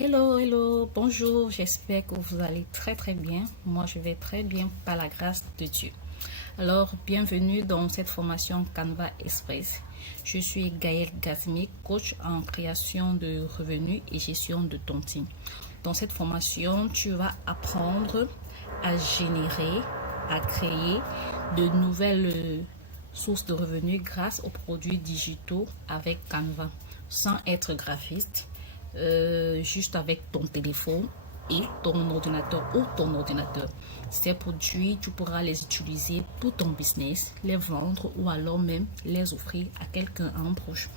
Hello, bonjour, j'espère que vous allez très bien. Moi, je vais très bien par la grâce de Dieu. Alors, bienvenue dans cette formation Canva Express. Je suis Gaëlle Gazmi, coach en création de revenus et gestion de ton team. Dans cette formation, tu vas apprendre à générer, à créer de nouvelles sources de revenus grâce aux produits digitaux avec Canva, sans être graphiste. Juste avec ton téléphone et ton ordinateur ou ton ordinateur. Ces produits, tu pourras les utiliser pour ton business, les vendre ou alors même les offrir à quelqu'un en proche.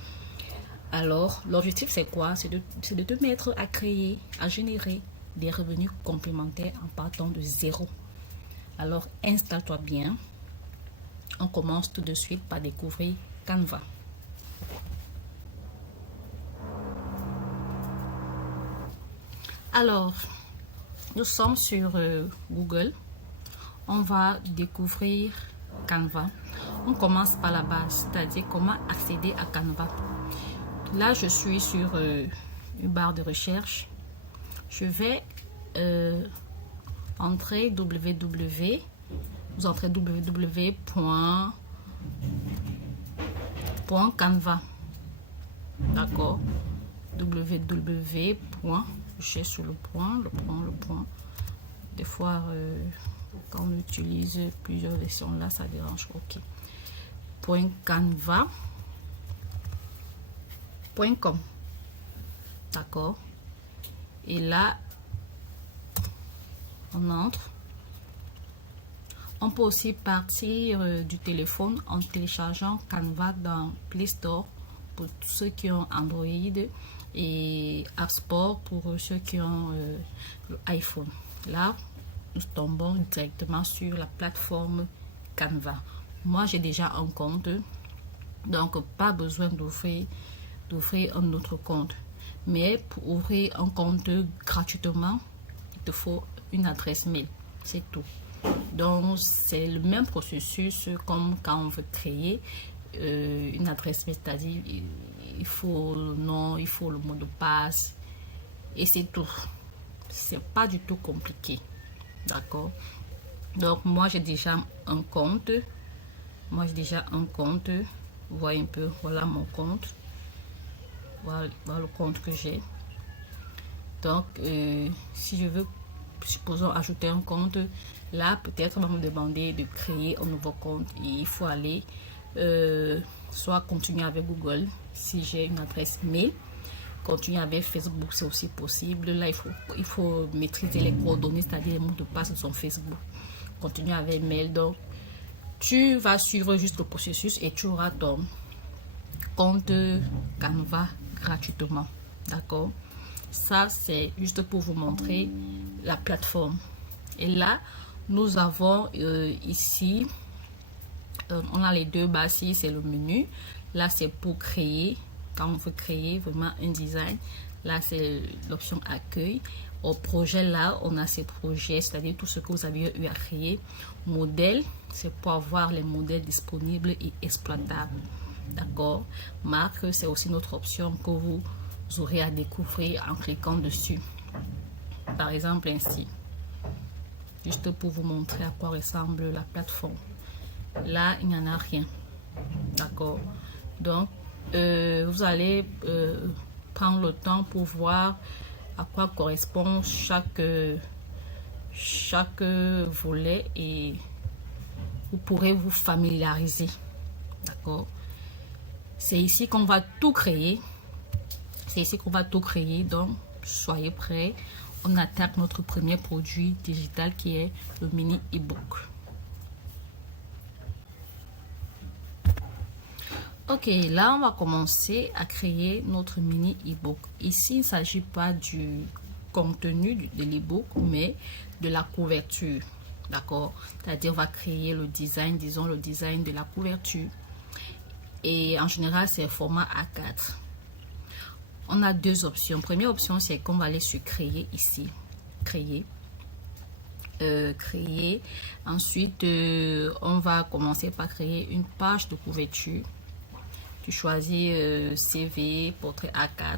Alors, l'objectif c'est quoi? C'est de te mettre à créer, à générer des revenus complémentaires en partant de zéro. Alors, installe-toi bien. On commence tout de suite par découvrir Canva. Alors, nous sommes sur Google. On va découvrir Canva. On commence par la base, c'est-à-dire comment accéder à Canva. Là, je suis sur une barre de recherche. Je vais entrer www. Vous entrez www.canva. D'accord. www. Je suis sur le point. Des fois, quand on utilise plusieurs versions là, ça dérange. Ok. .canva.com. D'accord. Et là, on entre. On peut aussi partir du téléphone en téléchargeant Canva dans Play Store pour ceux qui ont Android et App Store pour ceux qui ont iPhone. Là, nous tombons directement sur la plateforme Canva. Moi, j'ai déjà un compte, donc pas besoin d'ouvrir un autre compte. Mais pour ouvrir un compte gratuitement, il te faut une adresse mail. C'est tout. Donc, c'est le même processus comme quand on veut créer une adresse mail, c'est-à-dire il faut le nom, il faut le mot de passe et c'est tout. C'est pas du tout compliqué. D'accord. Donc, moi, j'ai déjà un compte. Vous voyez un peu, voilà mon compte. Voilà le compte que j'ai. Donc, si je veux, supposons, ajouter un compte, là, peut-être on va me demander de créer un nouveau compte. Et il faut aller, soit continuer avec Google, si j'ai une adresse mail. Continuer avec Facebook, c'est aussi possible. Là, il faut maîtriser les coordonnées, c'est-à-dire les mots de passe de son Facebook. Continuer avec mail. Donc, tu vas suivre juste le processus et tu auras ton compte Canva gratuitement. D'accord? Ça, c'est juste pour vous montrer la plateforme. Et là, nous avons ici, on a les deux bas ici, c'est le menu. Là, c'est pour créer. Quand on veut créer vraiment un design, là, c'est l'option accueil. Au projet, là, on a ces projets, c'est-à-dire tout ce que vous avez eu à créer. Modèle, c'est pour avoir les modèles disponibles et exploitables. D'accord. Marque, c'est aussi notre option que vous aurez à découvrir en cliquant dessus. Par exemple, ainsi. Juste pour vous montrer à quoi ressemble la plateforme. Là, il n'y en a rien. D'accord. Donc, vous allez prendre le temps pour voir à quoi correspond chaque volet et vous pourrez vous familiariser. D'accord. C'est ici qu'on va tout créer. Donc, soyez prêts. On attaque notre premier produit digital qui est le mini e-book. Ok, là on va commencer à créer notre mini e-book. Ici, il ne s'agit pas du contenu de l'e-book, mais de la couverture. D'accord? C'est-à-dire, on va créer le design, disons le design de la couverture. Et en général, c'est format A4. On a deux options. Première option, c'est qu'on va aller sur créer ici. Créer. Ensuite, on va commencer par créer une page de couverture. Tu choisis CV, portrait A4.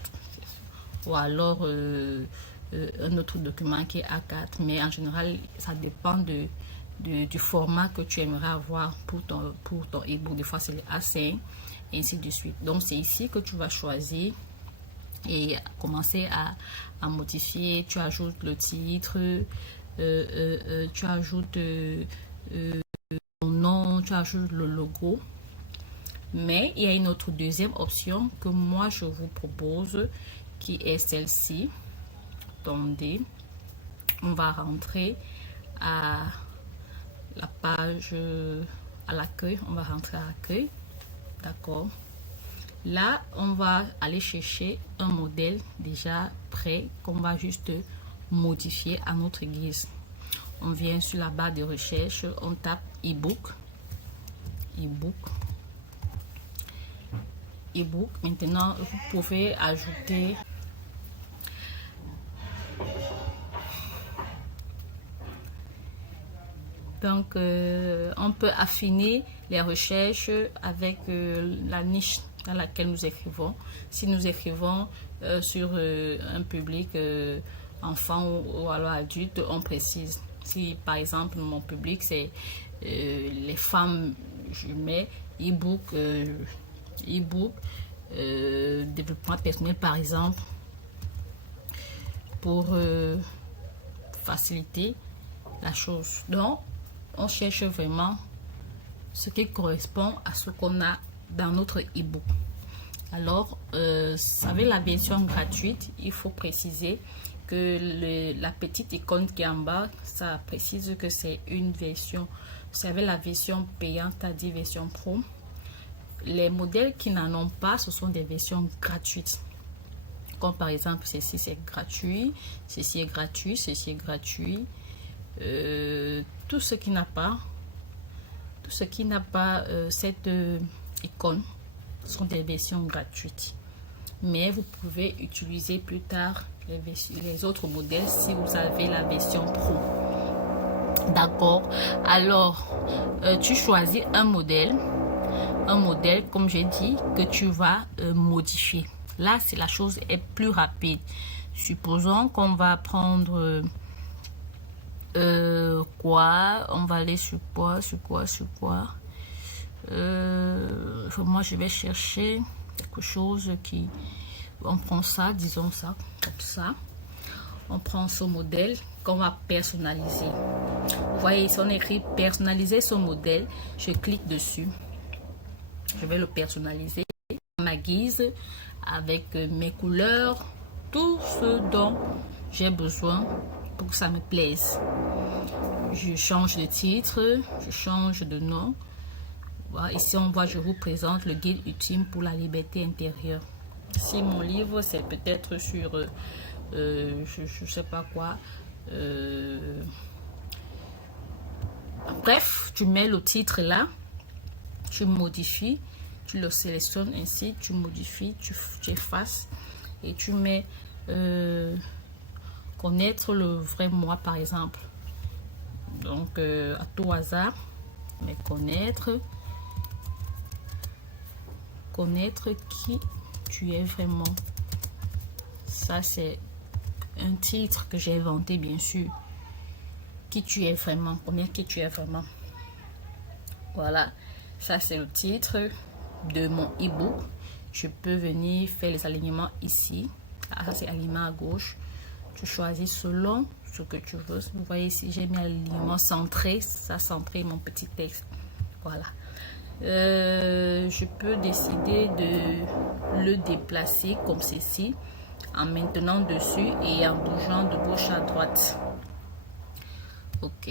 ou alors un autre document qui est A4, mais en général ça dépend du format que tu aimerais avoir pour ton ebook. Des fois c'est le A5 et ainsi de suite. Donc c'est ici que tu vas choisir et commencer à modifier. Tu ajoutes le titre, tu ajoutes ton nom, tu ajoutes le logo. Mais il y a une autre deuxième option que moi je vous propose, qui est celle-ci. Attendez, on va rentrer à la page, à l'accueil. On va rentrer à l'accueil, d'accord. Là on va aller chercher un modèle déjà prêt qu'on va juste modifier à notre guise. On vient sur la barre de recherche, on tape ebook. Maintenant vous pouvez ajouter donc on peut affiner les recherches avec la niche dans laquelle nous écrivons. Si nous écrivons sur un public enfant ou alors adulte, on précise. Si par exemple mon public c'est les femmes, je mets ebook développement personnel par exemple, pour faciliter la chose. Donc on cherche vraiment ce qui correspond à ce qu'on a dans notre ebook. Alors avec la version gratuite, il faut préciser que la petite icône qui est en bas, ça précise que c'est une version. Vous savez, la version payante, c'est-à-dire version pro. Les modèles qui n'en ont pas, ce sont des versions gratuites. Comme par exemple, ceci c'est gratuit, ceci est gratuit, ceci est gratuit. Tout ce qui n'a pas cette icône sont des versions gratuites. Mais vous pouvez utiliser plus tard les autres modèles si vous avez la version pro. D'accord. Alors, tu choisis un modèle comme j'ai dit que tu vas modifier. Là c'est la chose est plus rapide. Supposons qu'on va prendre quoi, on va aller sur quoi. Moi je vais chercher quelque chose qui, on prend ça, disons ça comme ça. On prend ce modèle qu'on va personnaliser. Vous voyez ici on écrit personnaliser ce modèle. Je clique dessus. Je vais le personnaliser à ma guise avec mes couleurs, tout ce dont j'ai besoin pour que ça me plaise. Je change de titre, je change de nom. Voilà, ici on voit, je vous présente le guide ultime pour la liberté intérieure. Si mon livre c'est peut-être sur je sais pas quoi, bref, tu mets le titre là, tu modifies, tu le sélectionnes ainsi, tu modifies, tu effaces et tu mets connaître le vrai moi par exemple. Donc à tout hasard, mais connaître qui tu es vraiment. Ça c'est un titre que j'ai inventé bien sûr. Qui tu es vraiment, connaître qui tu es vraiment. Voilà, ça c'est le titre de mon ebook. Je peux venir faire les alignements ici. Ah, ça c'est alignement à gauche. Tu choisis selon ce que tu veux. Vous voyez ici j'ai mis alignement centré, ça centré mon petit texte. Voilà. Je peux décider de le déplacer comme ceci en maintenant dessus et en bougeant de gauche à droite. Ok,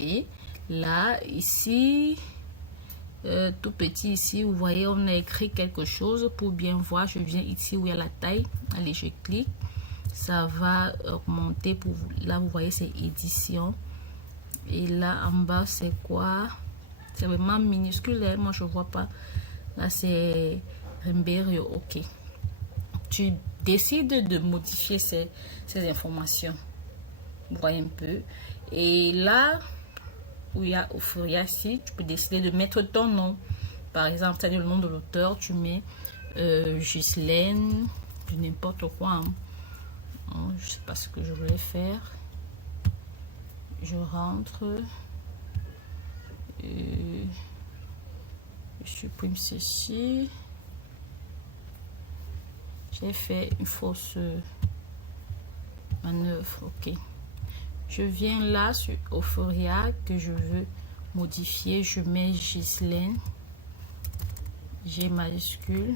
là ici tout petit ici, vous voyez on a écrit quelque chose. Pour bien voir, je viens ici où il y a la taille. Allez, je clique, ça va augmenter pour vous. Là vous voyez c'est édition et là en bas c'est quoi? C'est vraiment minuscule, hein? Moi je vois pas. Là c'est Remberio. Ok, tu décides de modifier ces informations, vous voyez un peu. Et là où il y a Euphoria ici, tu peux décider de mettre ton nom. Par exemple, c'est le nom de l'auteur, tu mets Ghislaine, n'importe quoi. Hein. je sais pas ce que je voulais faire. Je rentre. Je supprime ceci. J'ai fait une fausse manœuvre. Ok. Je viens là sur Euphoria que je veux modifier. Je mets Ghislaine. G majuscule.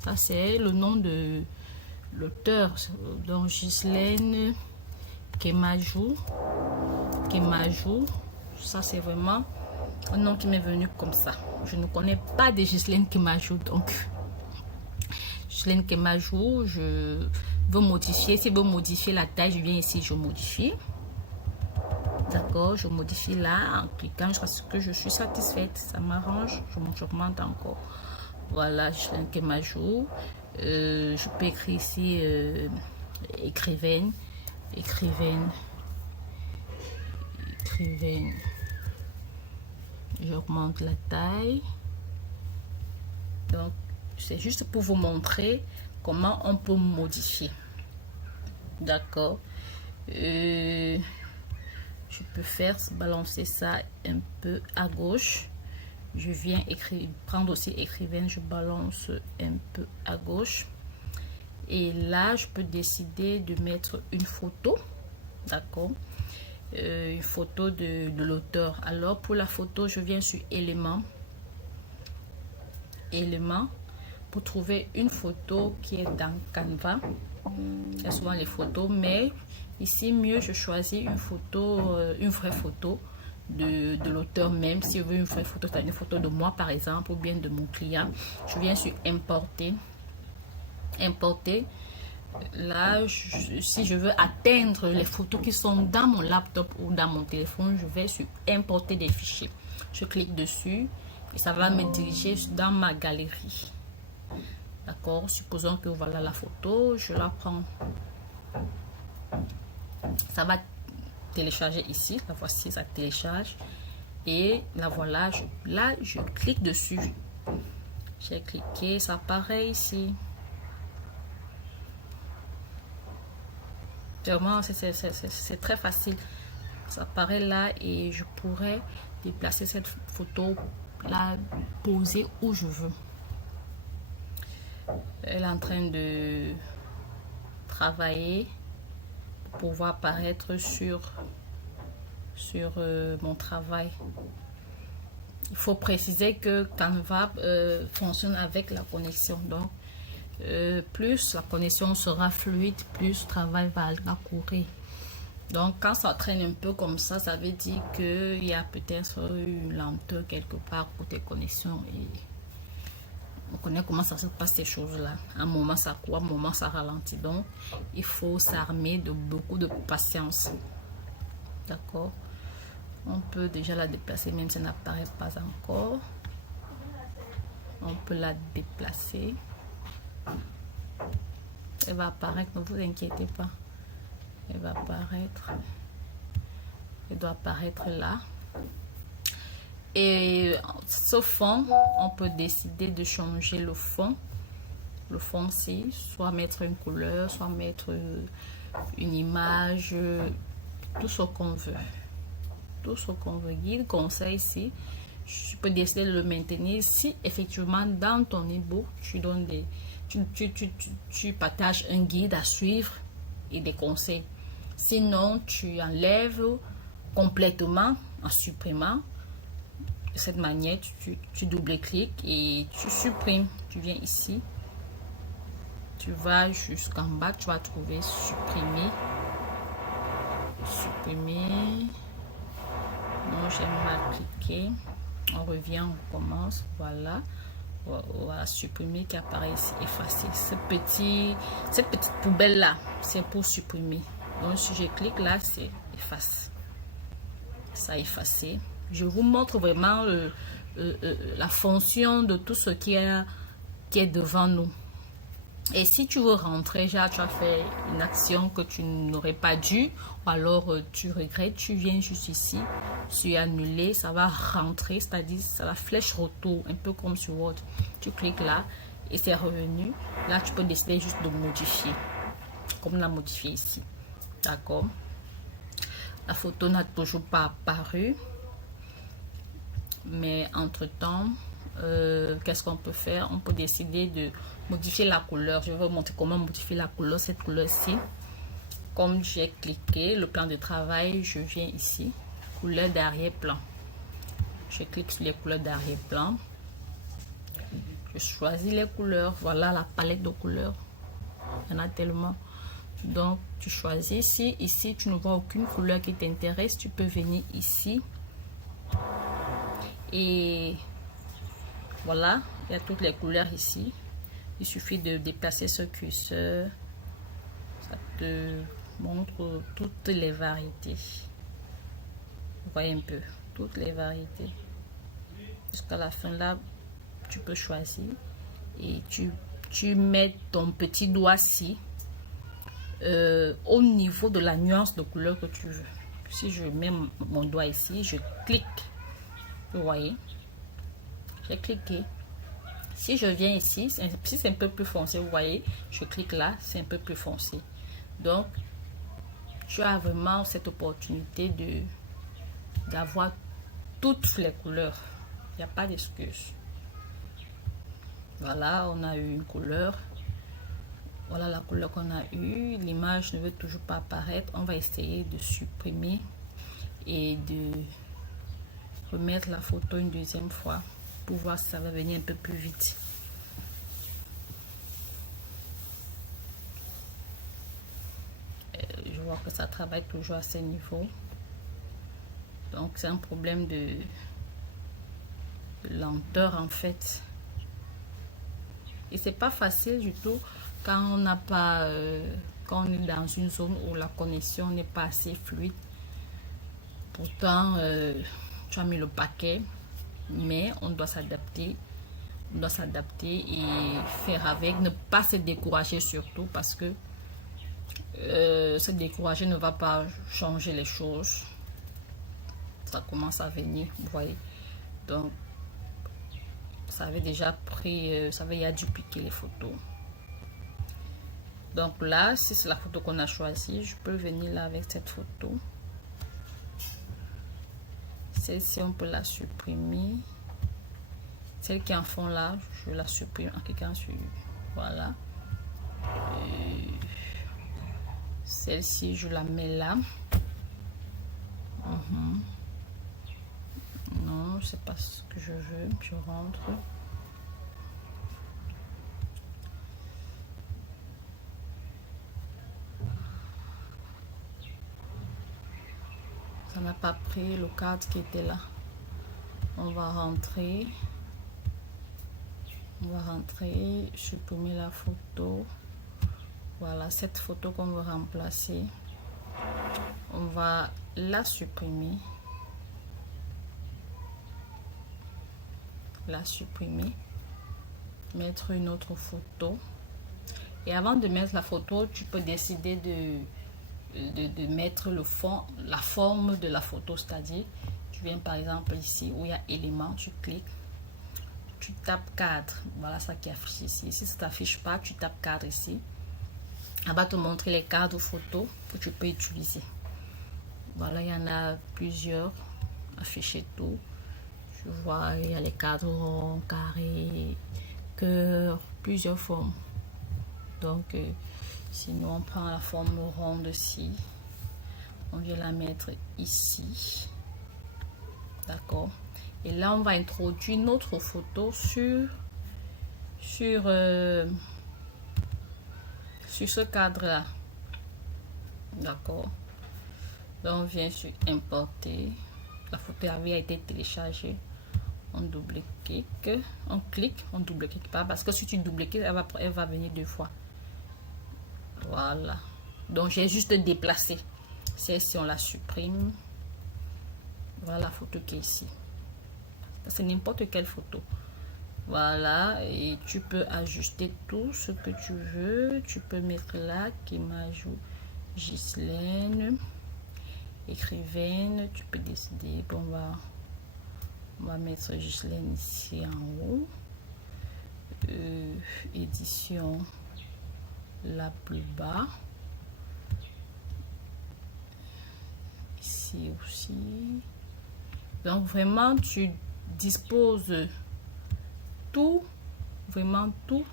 Ça, c'est le nom de l'auteur. Donc, Ghislaine Kemajou. Kemajou. Ça, c'est vraiment un nom qui m'est venu comme ça. Je ne connais pas de Ghislaine Kemajou. Donc, Ghislaine Kemajou, je veux modifier. Si je veux modifier la taille, je viens ici, je modifie. D'accord, je modifie là en cliquant jusqu'à ce que je suis satisfaite. Ça m'arrange. J'augmente encore. Voilà, Ghislaine Kemajou. Je peux écrire ici écrivaine. J'augmente la taille. Donc, c'est juste pour vous montrer comment on peut modifier. D'accord. Je peux faire balancer ça un peu à gauche. Je viens prendre aussi écrivaine, je balance un peu à gauche. Et là, je peux décider de mettre une photo. D'accord. Une photo de l'auteur. Alors, pour la photo, je viens sur éléments. Éléments. Pour trouver une photo qui est dans Canva. Il y a souvent les photos, mais ici, mieux, je choisis une photo, une vraie photo de l'auteur même. Si je veux une vraie photo, c'est une photo de moi, par exemple, ou bien de mon client. Je viens sur importer. Importer. Là, si je veux atteindre les photos qui sont dans mon laptop ou dans mon téléphone, je vais sur importer des fichiers. Je clique dessus et ça va me diriger dans ma galerie. D'accord, supposons que voilà la photo, je la prends. Ça va télécharger ici, la voici, ça télécharge. Et la voilà, là je clique dessus. J'ai cliqué, ça apparaît ici. Vraiment, c'est très facile. Ça apparaît là et je pourrais déplacer cette photo, la poser où je veux. Elle est en train de travailler pour pouvoir apparaître sur mon travail. Il faut préciser que Canva fonctionne avec la connexion. Donc, plus la connexion sera fluide, plus le travail va courir. Donc, quand ça traîne un peu comme ça, ça veut dire qu'il y a peut-être une lenteur quelque part côté connexion. Et on connaît comment ça se passe ces choses-là. Un moment ça court, un moment ça ralentit. Donc, il faut s'armer de beaucoup de patience. D'accord. On peut déjà la déplacer, même si elle n'apparaît pas encore. On peut la déplacer. Elle va apparaître, ne vous inquiétez pas. Elle va apparaître. Elle doit apparaître là. Et ce fond, on peut décider de changer le fond. Le fond-ci, soit mettre une couleur, soit mettre une image, tout ce qu'on veut. Tout ce qu'on veut. Guide, conseil ici. Je peux décider de le maintenir si effectivement dans ton e-book, tu donnes des... Tu partages un guide à suivre et des conseils. Sinon, tu enlèves complètement en supprimant. De cette manière, tu double-cliques et tu supprimes. Tu viens ici. Tu vas jusqu'en bas, tu vas trouver supprimer. Supprimer. Non, j'ai mal cliqué. On revient, on commence. Voilà. Voilà, supprimer qui apparaît ici, effacer. Cette petite poubelle là, c'est pour supprimer. Donc si je clique là, c'est efface. Ça a effacé. Je vous montre vraiment la fonction de tout ce qui est devant nous. Et si tu veux rentrer, genre tu as fait une action que tu n'aurais pas dû, ou alors tu regrettes, tu viens juste ici, sur annuler, ça va rentrer, c'est-à-dire ça la flèche retour, un peu comme sur Word. Tu cliques là et c'est revenu. Là, tu peux décider juste de modifier. comme on a modifié ici. D'accord. La photo n'a toujours pas apparu. Mais entre-temps, qu'est-ce qu'on peut faire? On peut décider de modifier la couleur. Je vais vous montrer comment modifier la couleur. Cette couleur-ci, comme j'ai cliqué le plan de travail, je viens ici, couleur d'arrière-plan. Je clique sur les couleurs d'arrière-plan. Je choisis les couleurs. Voilà la palette de couleurs. Il y en a tellement. Donc, tu choisis. Si ici, tu ne vois aucune couleur qui t'intéresse, tu peux venir ici. Et voilà, il y a toutes les couleurs ici. Il suffit de déplacer ce curseur. Ça te montre toutes les variétés. Vous voyez un peu, toutes les variétés. Jusqu'à la fin là, tu peux choisir. Et tu mets ton petit doigt-ci au niveau de la nuance de couleur que tu veux. Si je mets mon doigt ici, je clique. Vous voyez, j'ai cliqué. Si je viens ici, si c'est un peu plus foncé, vous voyez, je clique là, c'est un peu plus foncé. Donc, tu as vraiment cette opportunité d'avoir toutes les couleurs. Il n'y a pas d'excuse. Voilà, on a eu une couleur. Voilà la couleur qu'on a eue. L'image ne veut toujours pas apparaître. On va essayer de supprimer et de remettre la photo une deuxième fois pour voir si ça va venir un peu plus vite. Je vois que ça travaille toujours à ce niveau. Donc c'est un problème de lenteur en fait. Et c'est pas facile du tout quand on n'a pas quand on est dans une zone où la connexion n'est pas assez fluide. Pourtant tu as mis le paquet, mais on doit s'adapter. On doit s'adapter et faire avec, ne pas se décourager surtout, parce que se décourager ne va pas changer les choses. Ça commence à venir, vous voyez. Donc ça avait déjà pris, ça avait déjà dupliqué les photos. Donc là, si c'est la photo qu'on a choisie, je peux venir là avec cette photo. Celle-ci, on peut la supprimer. Celle qui est en fond là, je la supprime en cliquant sur, voilà. Celle-ci, je la mets là. Non, c'est pas ce que je veux. Je rentre. Ça n'a pas pris le cadre qui était là. On va rentrer. On va rentrer, supprimer la photo. Voilà, cette photo qu'on veut remplacer. On va la supprimer. La supprimer. Mettre une autre photo. Et avant de mettre la photo, tu peux décider de mettre le fond, la forme de la photo. C'est-à-dire, tu viens par exemple ici où il y a éléments, tu cliques. Tu tapes cadre, voilà ça qui affiche ici. Si ça t'affiche pas, tu tapes cadre ici. Elle va te montrer les cadres photos que tu peux utiliser. Voilà, il y en a plusieurs. Afficher tout. Je vois, il y a les cadres ronds, carrés, cœur, plusieurs formes. Donc, sinon on prend la forme ronde ici. On vient la mettre ici. D'accord. Et là, on va introduire notre photo sur ce cadre-là. D'accord. Donc, on vient sur importer. La photo avait été téléchargée. On double-clique. On clique. On double-clique pas. Parce que si tu double-cliques, elle va venir deux fois. Voilà. Donc, j'ai juste déplacé. Celle-ci, on la supprime. Voilà la photo qui est ici. C'est n'importe quelle photo. Voilà, et tu peux ajuster tout ce que tu veux. Tu peux mettre là qui m'ajoute Ghislaine, écrivaine. Tu peux décider. Bon, on va mettre Ghislaine ici en haut. Édition là plus bas. ici aussi. Donc vraiment tu disposes tout, vraiment tout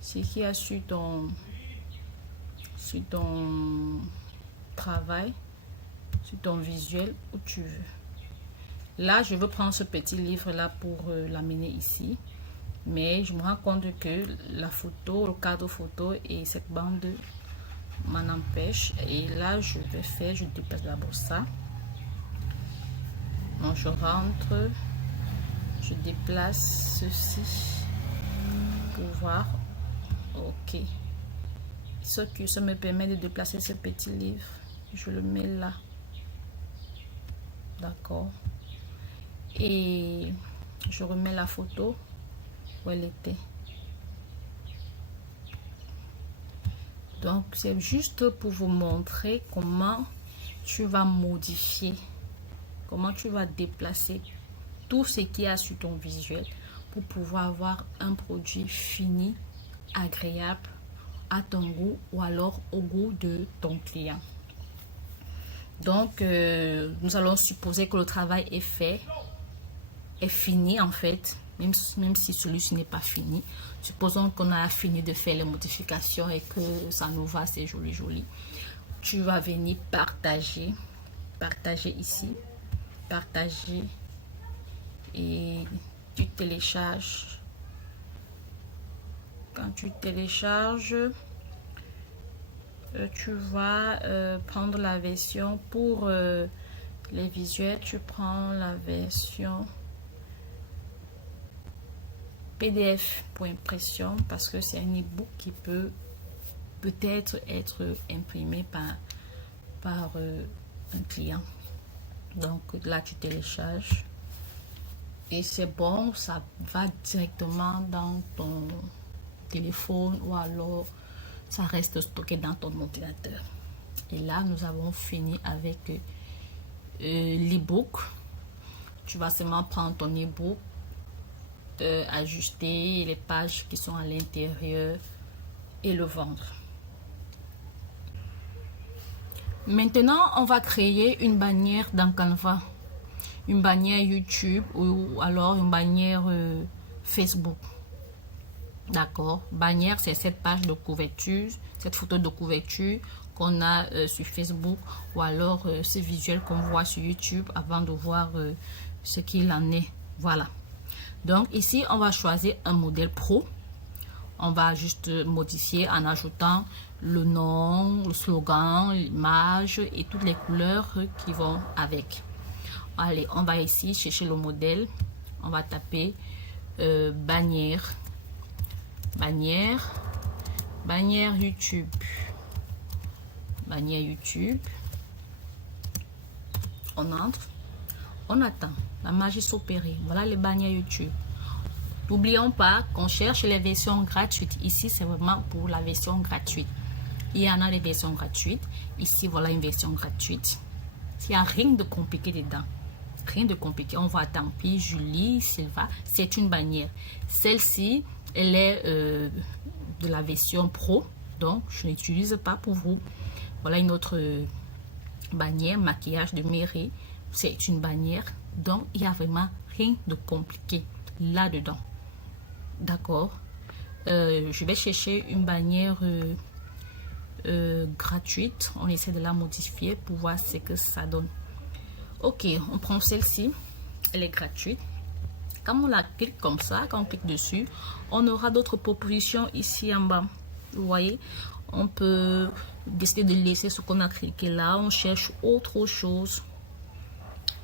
ce qu'il y a sur ton travail, sur ton visuel où tu veux. Là je veux prendre ce petit livre là pour l'amener ici, mais je me rends compte que la photo, le cadre photo et cette bande m'en empêche. Et là je vais faire, je déplace d'abord ça. Donc je rentre, je déplace ceci pour voir. Ok, ce que ça me permet de déplacer ce petit livre, je le mets là, d'accord, et je remets la photo où elle était. Donc c'est juste pour vous montrer comment tu vas modifier, comment tu vas déplacer tout ce qu'il y a sur ton visuel pour pouvoir avoir un produit fini, agréable à ton goût ou alors au goût de ton client. Donc nous allons supposer que le travail est fait, est fini en fait, même si celui-ci n'est pas fini. Supposons qu'on a fini de faire les modifications et que ça nous va, c'est joli joli. Tu vas venir partager ici, partager, et tu télécharges. Quand tu télécharges, tu vas prendre la version pour les visuels, tu prends la version PDF pour impression parce que c'est un e-book qui peut peut-être être imprimé par un client. Donc là tu télécharges et c'est bon, ça va directement dans ton téléphone ou alors ça reste stocké dans ton ordinateur. Et là nous avons fini avec l'e-book. Tu vas seulement prendre ton e-book, ajuster les pages qui sont à l'intérieur et le vendre. Maintenant on va créer une bannière dans Canva, une bannière YouTube ou alors une bannière Facebook. D'accord, bannière c'est cette page de couverture, cette photo de couverture qu'on a sur Facebook ou alors ce visuel qu'on voit sur YouTube avant de voir ce qu'il en est. Voilà, donc ici on va choisir un modèle pro. On va juste modifier en ajoutant le nom, le slogan, l'image et toutes les couleurs qui vont avec. Allez, on va ici chercher le modèle, on va taper bannière YouTube, bannière YouTube. On entre, on attend, la magie s'opérer. Voilà les bannières YouTube. N'oublions pas qu'on cherche les versions gratuites. Ici c'est vraiment pour la version gratuite. Il y en a des versions gratuites. Ici voilà une version gratuite. Il n'y a rien de compliqué dedans, rien de compliqué. On voit tant pis, Julie, Sylva, c'est une bannière. Celle-ci elle est de la version pro, donc je n'utilise pas pour vous. Voilà une autre bannière, maquillage de mairie, c'est une bannière, donc il n'y a vraiment rien de compliqué là-dedans. D'accord, je vais chercher une bannière gratuite, on essaie de la modifier pour voir ce que ça donne. Ok, on prend celle-ci, elle est gratuite. Quand on la clique comme ça, quand on clique dessus, on aura d'autres propositions ici en bas. Vous voyez, on peut décider de laisser ce qu'on a cliqué là. On cherche autre chose.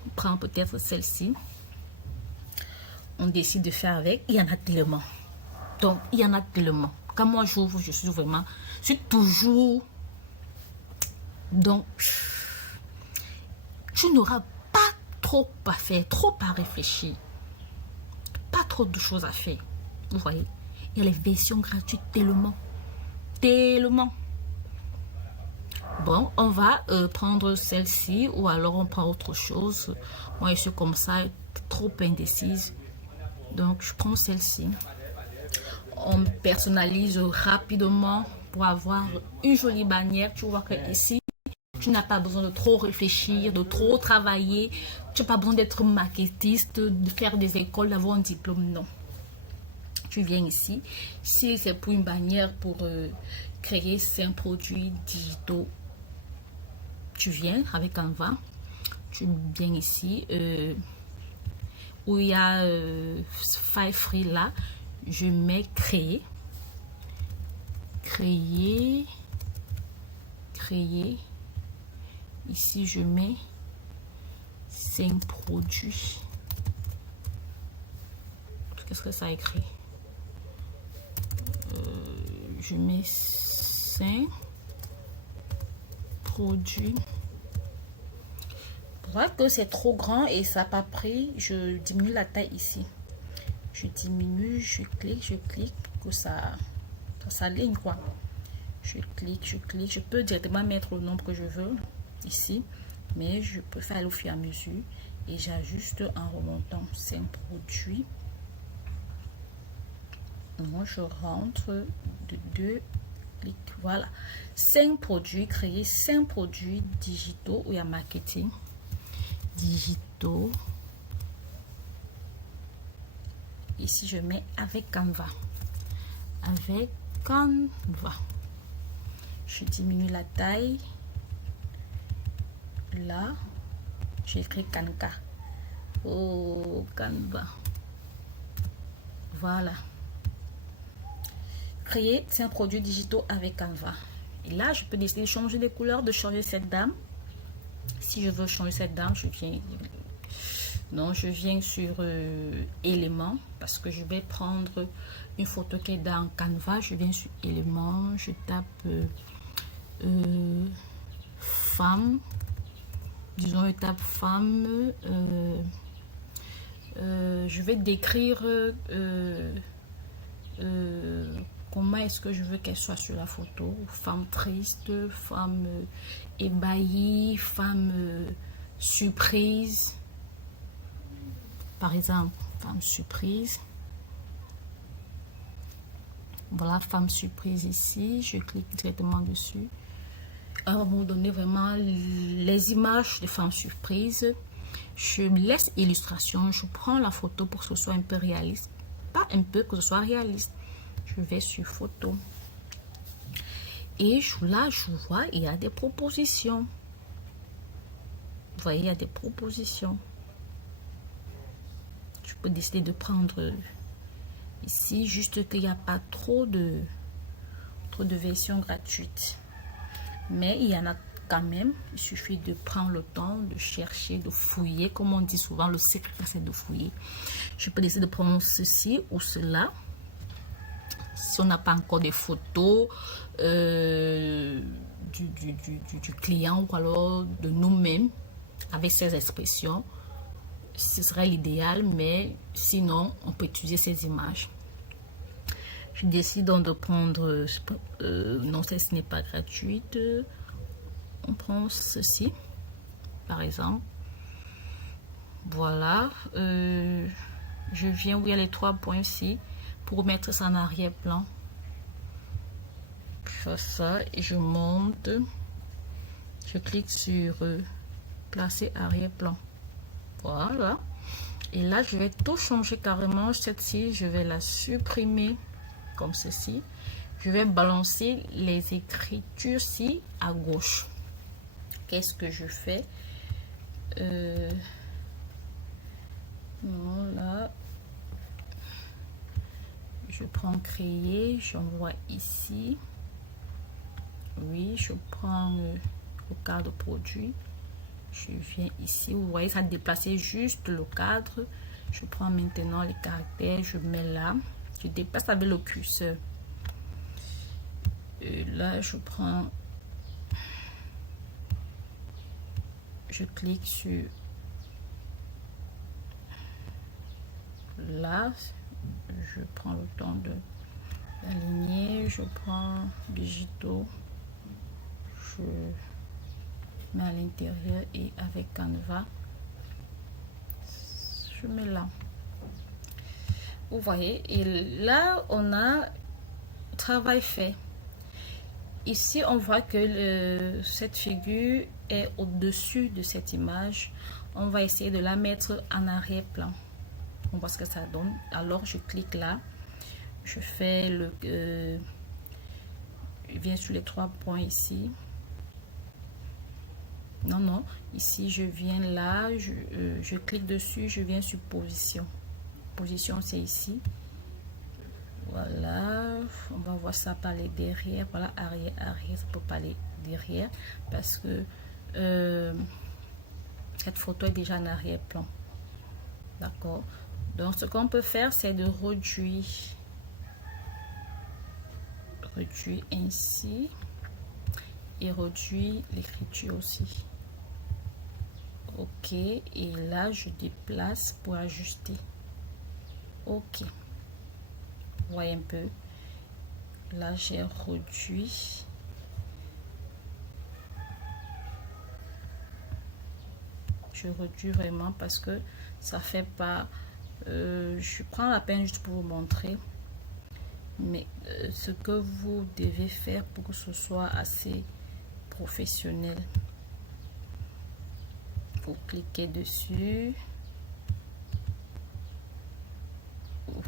On prend peut-être celle-ci. On décide de faire avec. Il y en a tellement. Donc, il y en a tellement. Quand moi j'ouvre, je suis toujours... Donc, tu n'auras pas trop à faire, trop à réfléchir. Pas trop de choses à faire. Vous voyez, il y a les versions gratuites tellement. Bon, on va prendre celle-ci ou alors on prend autre chose. Moi je suis comme ça, trop indécise, donc je prends celle-ci. On personnalise rapidement pour avoir une jolie bannière. Tu vois que ici Tu n'as pas besoin de trop réfléchir, de trop travailler. Tu n'as pas besoin d'être maquettiste, de faire des écoles, d'avoir un diplôme. Non. Tu viens ici. Si c'est pour une bannière, pour créer 5 produits digitaux, tu viens avec Canva. Tu viens ici. Où il y a File Free là. Je mets créer. Créer. Ici, je mets 5 produits. Qu'est-ce que ça écrit? Je mets 5 produits. Pour voir que c'est trop grand et ça n'a pas pris, je diminue la taille ici. Je diminue, je clique que ça s'aligne quoi. Je clique. Je peux directement mettre le nombre que je veux ici, mais je peux faire au fur et à mesure et j'ajuste en remontant 5 produits. Moi, je rentre de 2 clics. Voilà, 5 produits, créer 5 produits digitaux où il y a marketing digitaux. Ici, je mets avec Canva. Avec Canva. Je diminue la taille. Là, j'écris Canva. Oh, Canva. Voilà. Créer 5 produits digitaux avec Canva. Et là, je peux décider de changer les couleurs, de changer cette dame. Si je veux changer cette dame, je viens... Non, je viens sur éléments parce que je vais prendre une photo qui est dans Canva. Je viens sur éléments, je tape femme. Disons, je tape femme. Je vais décrire comment est-ce que je veux qu'elle soit sur la photo. Femme triste, femme ébahie, femme surprise. Par exemple, femme surprise. Voilà, femme surprise ici. Je clique directement dessus. À un moment donné, vraiment, les images de femmes surprises. Je laisse illustration. Je prends la photo pour que ce soit un peu réaliste. Pas un peu, que ce soit réaliste. Je vais sur photo. Et là, je vois, il y a des propositions. Vous voyez, il y a des propositions. Je peux décider de prendre ici, juste qu'il n'y a pas trop de versions gratuites. Mais il y en a quand même. Il suffit de prendre le temps, de chercher, de fouiller. Comme on dit souvent, le secret, c'est de fouiller. Je peux décider de prendre ceci ou cela. Si on n'a pas encore des photos du client ou alors de nous-mêmes avec ces expressions, ce serait l'idéal, mais sinon, on peut utiliser ces images. Je décide donc de prendre, non, ce n'est pas gratuite. On prend ceci, par exemple. Voilà. Je viens où il y a les 3 points ici pour mettre ça en arrière-plan. Je fais ça et je monte. Je clique sur placer arrière-plan. Voilà. Et là, je vais tout changer carrément. Cette-ci, je vais la supprimer comme ceci. Je vais balancer les écritures-ci à gauche. Qu'est-ce que je fais? Non, là. Je prends créer, j'envoie ici. Oui, je prends le cadre produit. Je viens ici, vous voyez, ça a déplacé juste le cadre. Je prends maintenant les caractères, je mets là. Je déplace avec le curseur. Et là, je prends... Je clique sur... Là, je prends le temps de l'aligner. Je prends digitaux. Je mets à l'intérieur et avec Canva, je mets là. Vous voyez, et là, on a travail fait. ici, on voit que cette figure est au-dessus de cette image. On va essayer de la mettre en arrière-plan. On voit ce que ça donne. Alors, je clique là. Je fais je viens sur les 3 points ici. Non. Ici, je viens là. Je clique dessus. Je viens sur position. Position, c'est ici. Voilà, on va voir ça par les derrière. Voilà, arrière, ça peut pas aller derrière parce que cette photo est déjà en arrière-plan. D'accord. Donc, ce qu'on peut faire, c'est de réduire ainsi et réduire l'écriture aussi. Ok, et là, je déplace pour ajuster. Ok. Voyez un peu, là j'ai réduit, je réduis vraiment parce que ça fait pas, je prends la peine juste pour vous montrer, mais ce que vous devez faire pour que ce soit assez professionnel, vous cliquez dessus,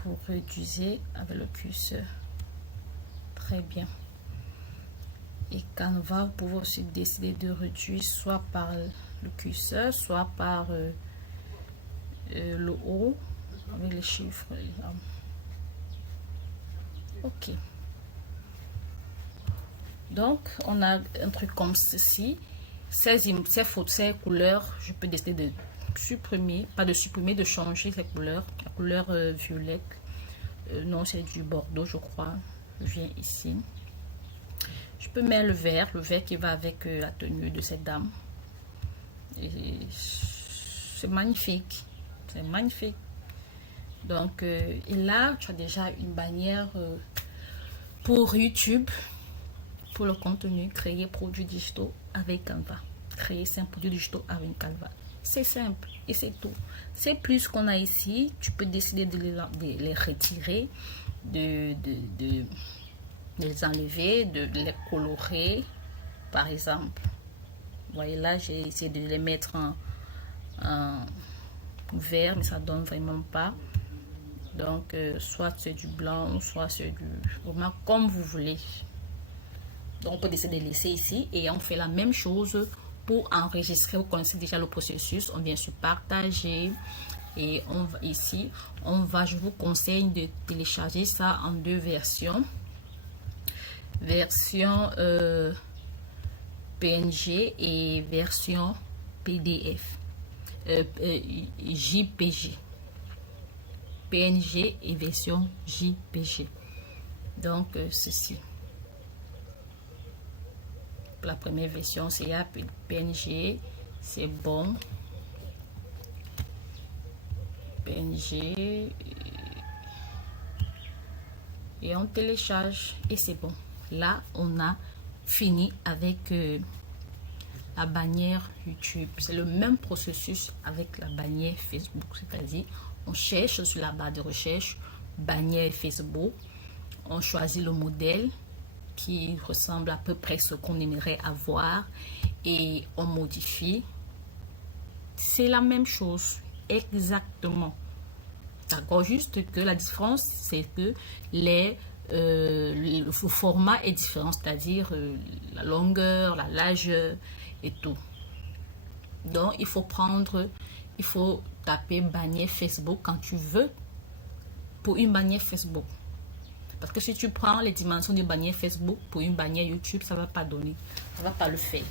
vous réduisez avec le curseur. Très bien. Et Canva, vous pouvez aussi décider de réduire soit par le curseur, soit par le haut avec les chiffres là. Ok. Donc, on a un truc comme ceci. Ces couleurs, je peux décider de supprimer, pas de supprimer, de changer ces couleurs. La couleur violette, non, c'est du bordeaux, je crois. Je viens ici. Je peux mettre le vert qui va avec la tenue de cette dame. C'est magnifique. C'est magnifique. Donc, et là, tu as déjà une bannière pour YouTube, pour le contenu, créer produits digitaux avec Canva. Créer 5 produits digitaux avec Canva. C'est simple et c'est tout. C'est plus qu'on a ici. Tu peux décider de les retirer, de les enlever, de les colorer, par exemple. Vous voyez là, j'ai essayé de les mettre en vert, mais ça donne vraiment pas. Donc, soit c'est du blanc, soit c'est du... Vraiment comme vous voulez. Donc, on peut décider de laisser ici et on fait la même chose pour enregistrer. Vous connaissez déjà le processus. On vient sur partager et on va ici. Je vous conseille de télécharger ça en 2 versions. Version PNG et version PDF. JPG. PNG et version JPG. Donc, ceci. La première version, c'est PNG. C'est bon. PNG. Et on télécharge et c'est bon. Là, on a fini avec la bannière YouTube. C'est le même processus avec la bannière Facebook. C'est-à-dire, on cherche sur la barre de recherche bannière Facebook. On choisit le modèle qui ressemble à peu près à ce qu'on aimerait avoir et on modifie. C'est la même chose, exactement. D'accord, juste que la différence, c'est que le format est différent, c'est-à-dire la longueur, la largeur et tout. Donc, il faut taper bannière Facebook quand tu veux pour une bannière Facebook. Parce que si tu prends les dimensions d'une bannière Facebook pour une bannière YouTube, ça ne va pas donner. Ça ne va pas le faire.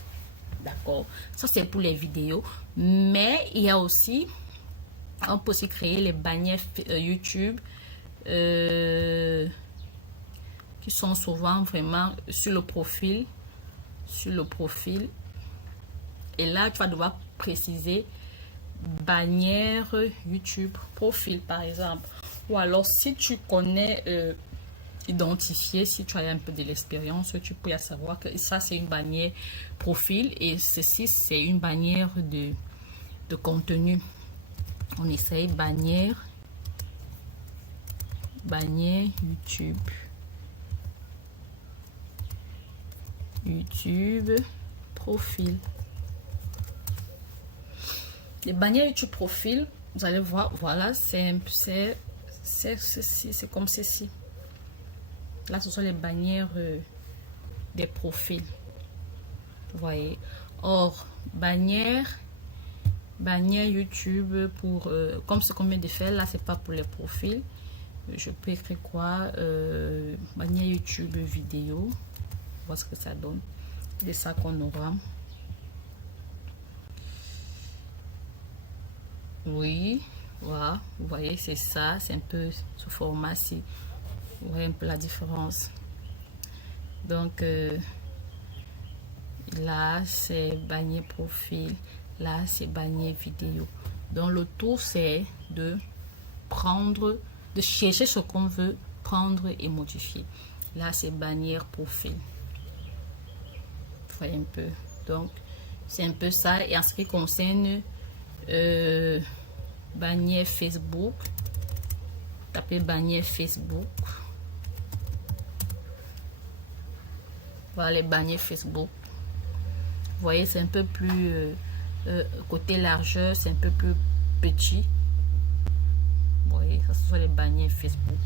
D'accord. Ça, c'est pour les vidéos. Mais il y a aussi, on peut aussi créer les bannières YouTube qui sont souvent vraiment sur le profil. Et là, tu vas devoir préciser bannière YouTube profil, par exemple. Ou alors, si tu connais identifier, si tu as un peu de l'expérience, tu peux ya savoir que ça, c'est une bannière profil et ceci, c'est une bannière de contenu. On essaye bannière YouTube. YouTube profil. Les bannières YouTube profil, vous allez voir, voilà, c'est comme ceci. Là, ce sont les bannières des profils. Vous voyez. Or, bannière YouTube pour comme ce qu'on vient de faire là, c'est pas pour les profils. Je peux écrire quoi, bannière YouTube vidéo. Voir ce que ça donne. C'est ça qu'on aura. Oui, voilà, vous voyez, c'est ça, c'est un peu ce format-ci. Vous voyez un peu la différence. Donc là, c'est bannière profil. Là, c'est bannière vidéo. Donc le tour, c'est de prendre, de chercher ce qu'on veut prendre et modifier. Là, c'est bannière profil. Vous voyez un peu. Donc, c'est un peu ça. Et en ce qui concerne bannière Facebook, tapez bannière Facebook. Voilà les bannières Facebook. Vous voyez, c'est un peu plus côté largeur, c'est un peu plus petit. Vous voyez, ça ce sont les bannières Facebook.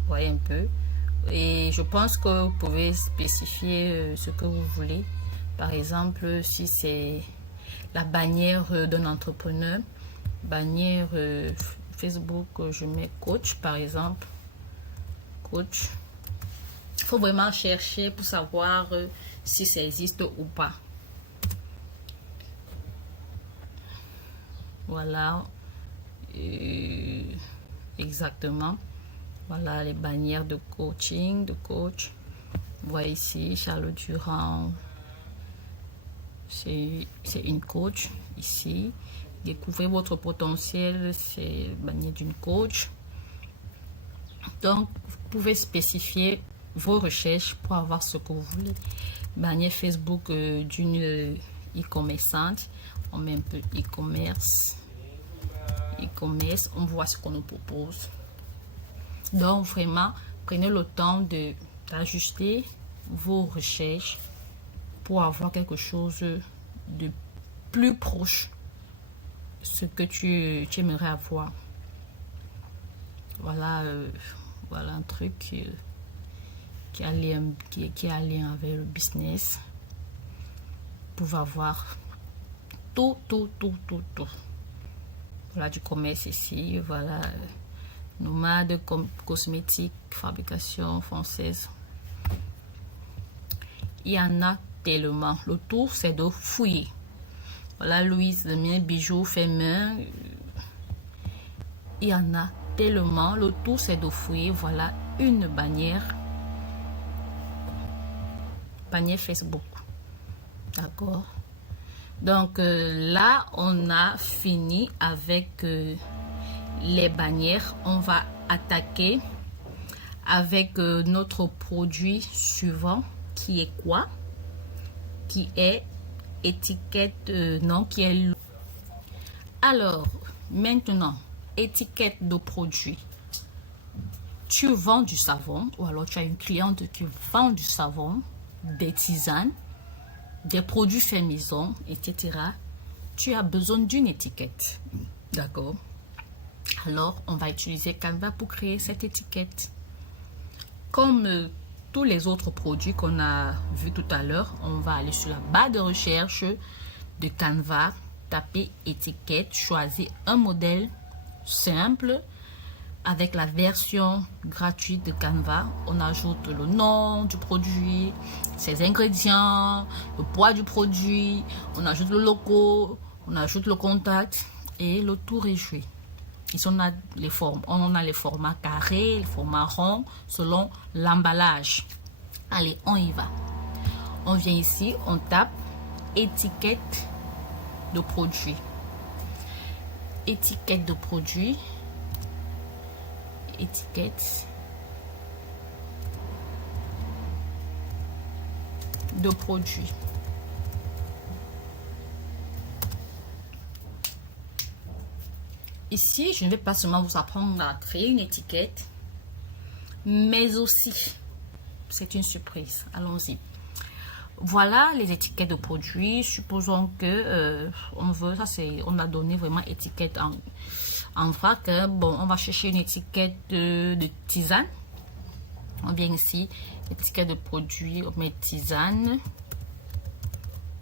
Vous voyez un peu. Et je pense que vous pouvez spécifier ce que vous voulez. Par exemple, si c'est la bannière d'un entrepreneur, bannière Facebook, je mets coach par exemple. Coach. Il faut vraiment chercher pour savoir si ça existe ou pas. Voilà. Exactement. Voilà les bannières de coaching, de coach. Vous voyez ici, Charlotte Durand. C'est une coach ici. Découvrez votre potentiel, c'est bannière d'une coach. Donc, vous pouvez spécifier vos recherches pour avoir ce que vous voulez. Bannière Facebook d'une e-commerçante. On met un peu e-commerce. E-commerce, on voit ce qu'on nous propose. Donc, vraiment, prenez le temps d'ajuster vos recherches pour avoir quelque chose de plus proche de ce que tu aimerais avoir. Voilà, voilà un truc qui a lien avec le business. Vous pouvez avoir tout. Voilà du commerce ici. Voilà, nomade, cosmétique, fabrication française. Il y en a tellement. Le tour, c'est de fouiller. Voilà, Louise, le mien, bijoux fait main. Il y en a tellement. Le tour, c'est de fouiller. Voilà une bannière. Bannière Facebook. D'accord. Donc là, on a fini avec les bannières. On va attaquer avec notre produit suivant qui est quoi? Qui est étiquette, non, qui est... Alors, maintenant, étiquette de produit. Tu vends du savon ou alors tu as une cliente qui vend du savon, des tisanes, des produits faits maison, etc. Tu as besoin d'une étiquette. D'accord? Alors, on va utiliser Canva pour créer cette étiquette. Comme tous les autres produits qu'on a vus tout à l'heure, on va aller sur la barre de recherche de Canva, taper étiquette, choisir un modèle simple. Avec la version gratuite de Canva, on ajoute le nom du produit, ses ingrédients, le poids du produit, on ajoute le logo, on ajoute le contact et le tour est joué. Ici, on a les formats carrés, les formats ronds selon l'emballage. Allez, on y va. On vient ici, on tape étiquette de produit. Étiquette de produit. Étiquette de produit. Ici, je ne vais pas seulement vous apprendre à créer une étiquette, mais aussi c'est une surprise. Allons-y. Voilà les étiquettes de produits. Supposons que on veut, ça c'est, on a donné vraiment étiquette en vrac. Bon, on va chercher une étiquette de tisane. On vient ici, étiquette de produit, on met tisane,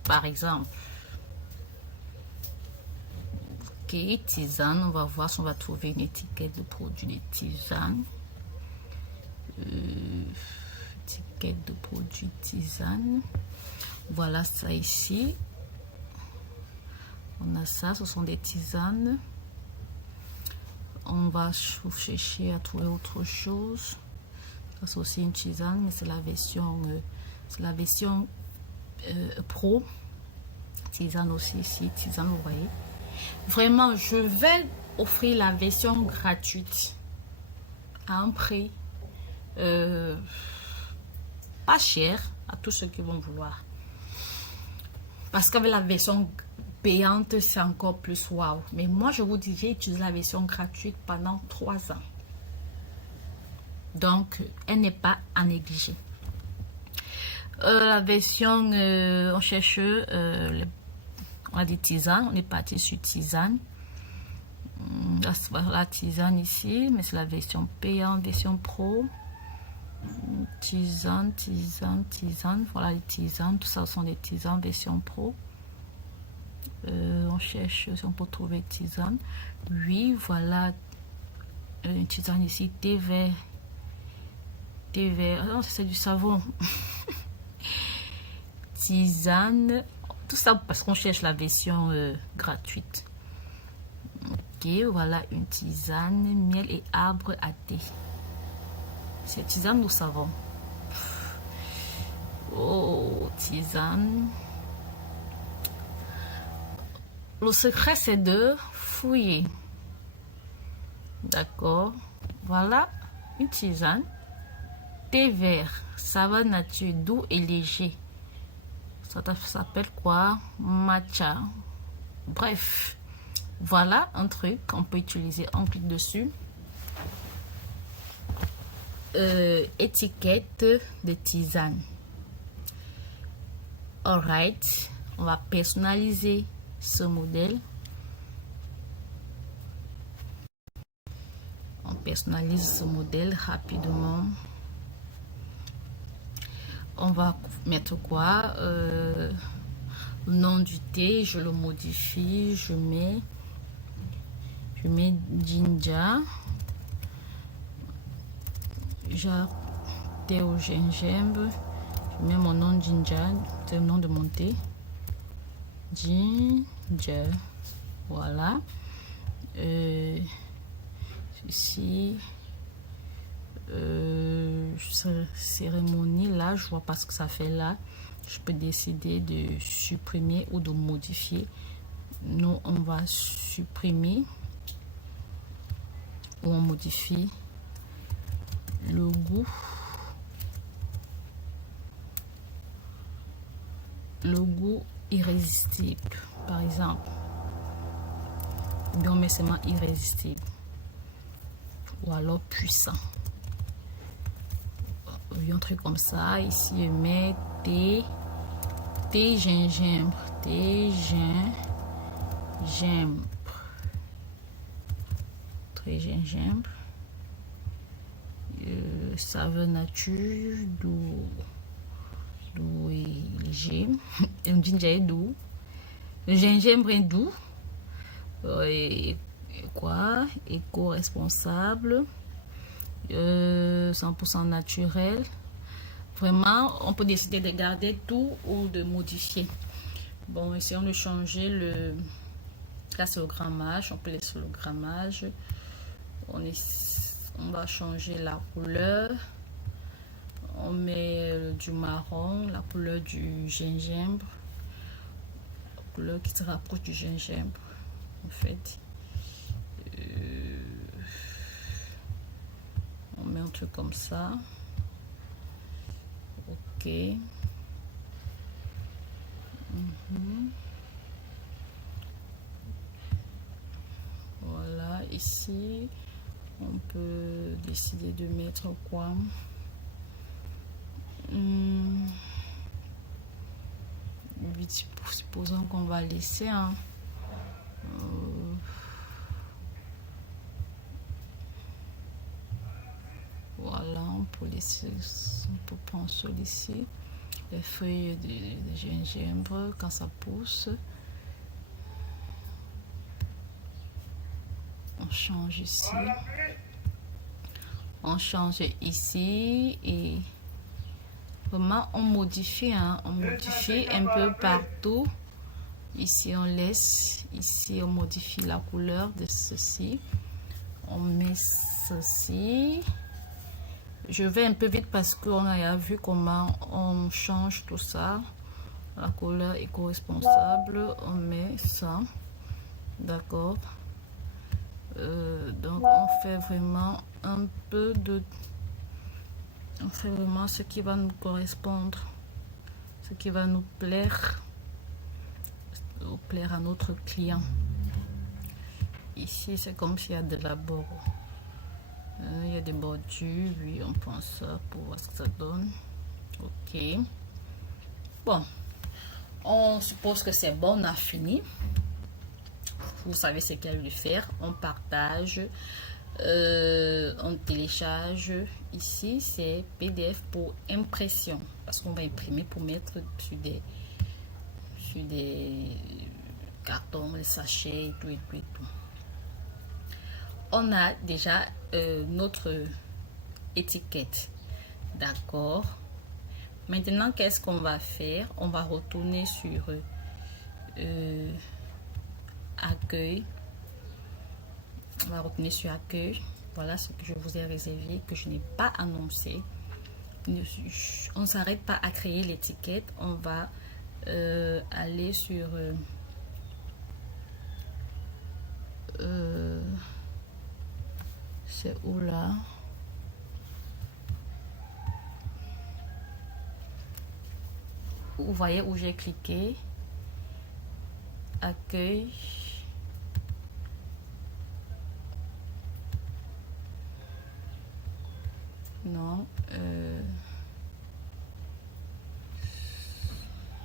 par exemple. Ok, tisane, on va voir si on va trouver une étiquette de produit de tisane. Étiquette de produit tisane. Voilà ça ici. On a ça, ce sont des tisanes. On va chercher à trouver autre chose. Ça c'est aussi une tisane, mais c'est la version pro. Tisane aussi ici, tisane, vous voyez. Vraiment, je vais offrir la version gratuite à un prix pas cher à tous ceux qui vont vouloir. Parce qu'avec la version payante, c'est encore plus waouh. Mais moi, je vous dis, j'ai utilisé la version gratuite pendant 3 ans. Donc, elle n'est pas à négliger. La version, on cherche, on a des tisanes. On est parti sur tisane. La tisane ici, mais c'est la version payante, version pro. Tisane, tisane, tisane. Voilà les tisanes. Tout ça sont des tisanes version pro. On cherche si on peut trouver tisane. Oui, voilà une tisane ici, thé vert. Thé vert. Oh, c'est du savon. Tisane. Tout ça parce qu'on cherche la version gratuite. Ok, voilà une tisane, miel et arbre à thé. C'est tisane ou savon? Oh, tisane. Le secret, c'est de fouiller. D'accord. Voilà une tisane. Thé vert, savon nature, doux et léger. Ça s'appelle quoi? Matcha. Bref, voilà un truc qu'on peut utiliser. On clique dessus. Étiquette de tisane. Alright, on va personnaliser ce modèle. On personnalise ce modèle rapidement. On va mettre quoi? Le nom du thé, je le modifie. Je mets ginger. Genre thé au gingembre. Je mets mon nom ginger, c'est le nom de mon thé. Ginger. Voilà. Ici. Cérémonie, là, je vois pas ce que ça fait là. Je peux décider de supprimer ou de modifier. Nous, on va supprimer ou on modifie le goût. Le goût irrésistible, par exemple. Ou bien on met seulement irrésistible. Ou alors puissant. Un truc comme ça. Ici, je mets thé gingembre. Thé gingembre. Thé gingembre. Saveur nature, doux et léger. Le ginger est doux. Le gingembre est doux. Et quoi? Éco-responsable. 100% naturel. Vraiment, on peut décider de garder tout ou de modifier. Bon, essayons de changer le... Là, c'est le grammage. On peut laisser le grammage. On va changer la couleur. On met du marron, la couleur du gingembre. La couleur qui se rapproche du gingembre, en fait. On met un truc comme ça. Ok. Voilà, ici. On peut décider de mettre quoi? Supposons qu'on va laisser un... voilà, on peut laisser, on peut prendre celui-ci, les feuilles de gingembre quand ça pousse. On change ici, on change ici et vraiment on modifie, hein, on modifie un peu partout. Ici on laisse, ici on modifie la couleur de ceci, on met ceci. Je vais un peu vite parce qu'on a vu comment on change tout ça. La couleur éco-responsable, on met ça, d'accord. Donc on fait vraiment un peu de... On fait vraiment ce qui va nous correspondre, ce qui va nous plaire à notre client. Ici c'est comme s'il y a de la bord. Il y a des bordures, oui, on prend ça pour voir ce que ça donne. Ok. Bon, on suppose que c'est bon, on a fini. Vous savez ce qu'il y a à lui faire. On partage, on télécharge. Ici, c'est PDF pour impression. Parce qu'on va imprimer pour mettre sur des cartons, les sachets et tout et tout et tout. On a déjà notre étiquette. D'accord. Maintenant, qu'est-ce qu'on va faire? On va retourner sur accueil. On va retourner sur accueil. Voilà ce que je vous ai réservé, que je n'ai pas annoncé. On ne s'arrête pas à créer l'étiquette. On va aller sur c'est où là? Vous voyez où j'ai cliqué? Accueil. Non.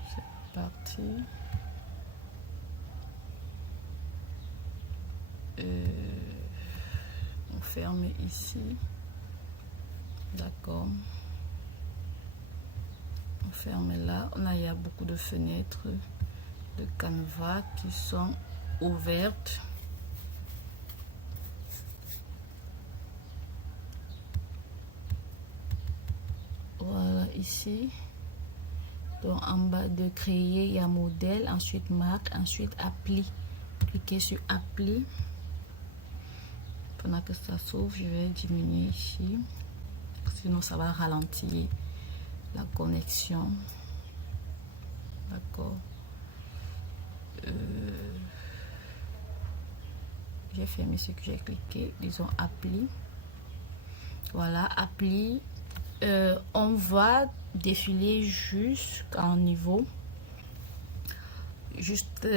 C'est parti. On ferme ici. D'accord. On ferme là. Il y a beaucoup de fenêtres de Canva qui sont ouvertes. Voilà ici. Donc en bas de créer, il y a modèle, ensuite marque, ensuite appli. Cliquez sur appli. Pendant que ça s'ouvre, je vais diminuer ici. Sinon ça va ralentir la connexion. D'accord. J'ai fermé ce que j'ai cliqué. Disons appli. Voilà, appli. On va défiler jusqu'en niveau. Juste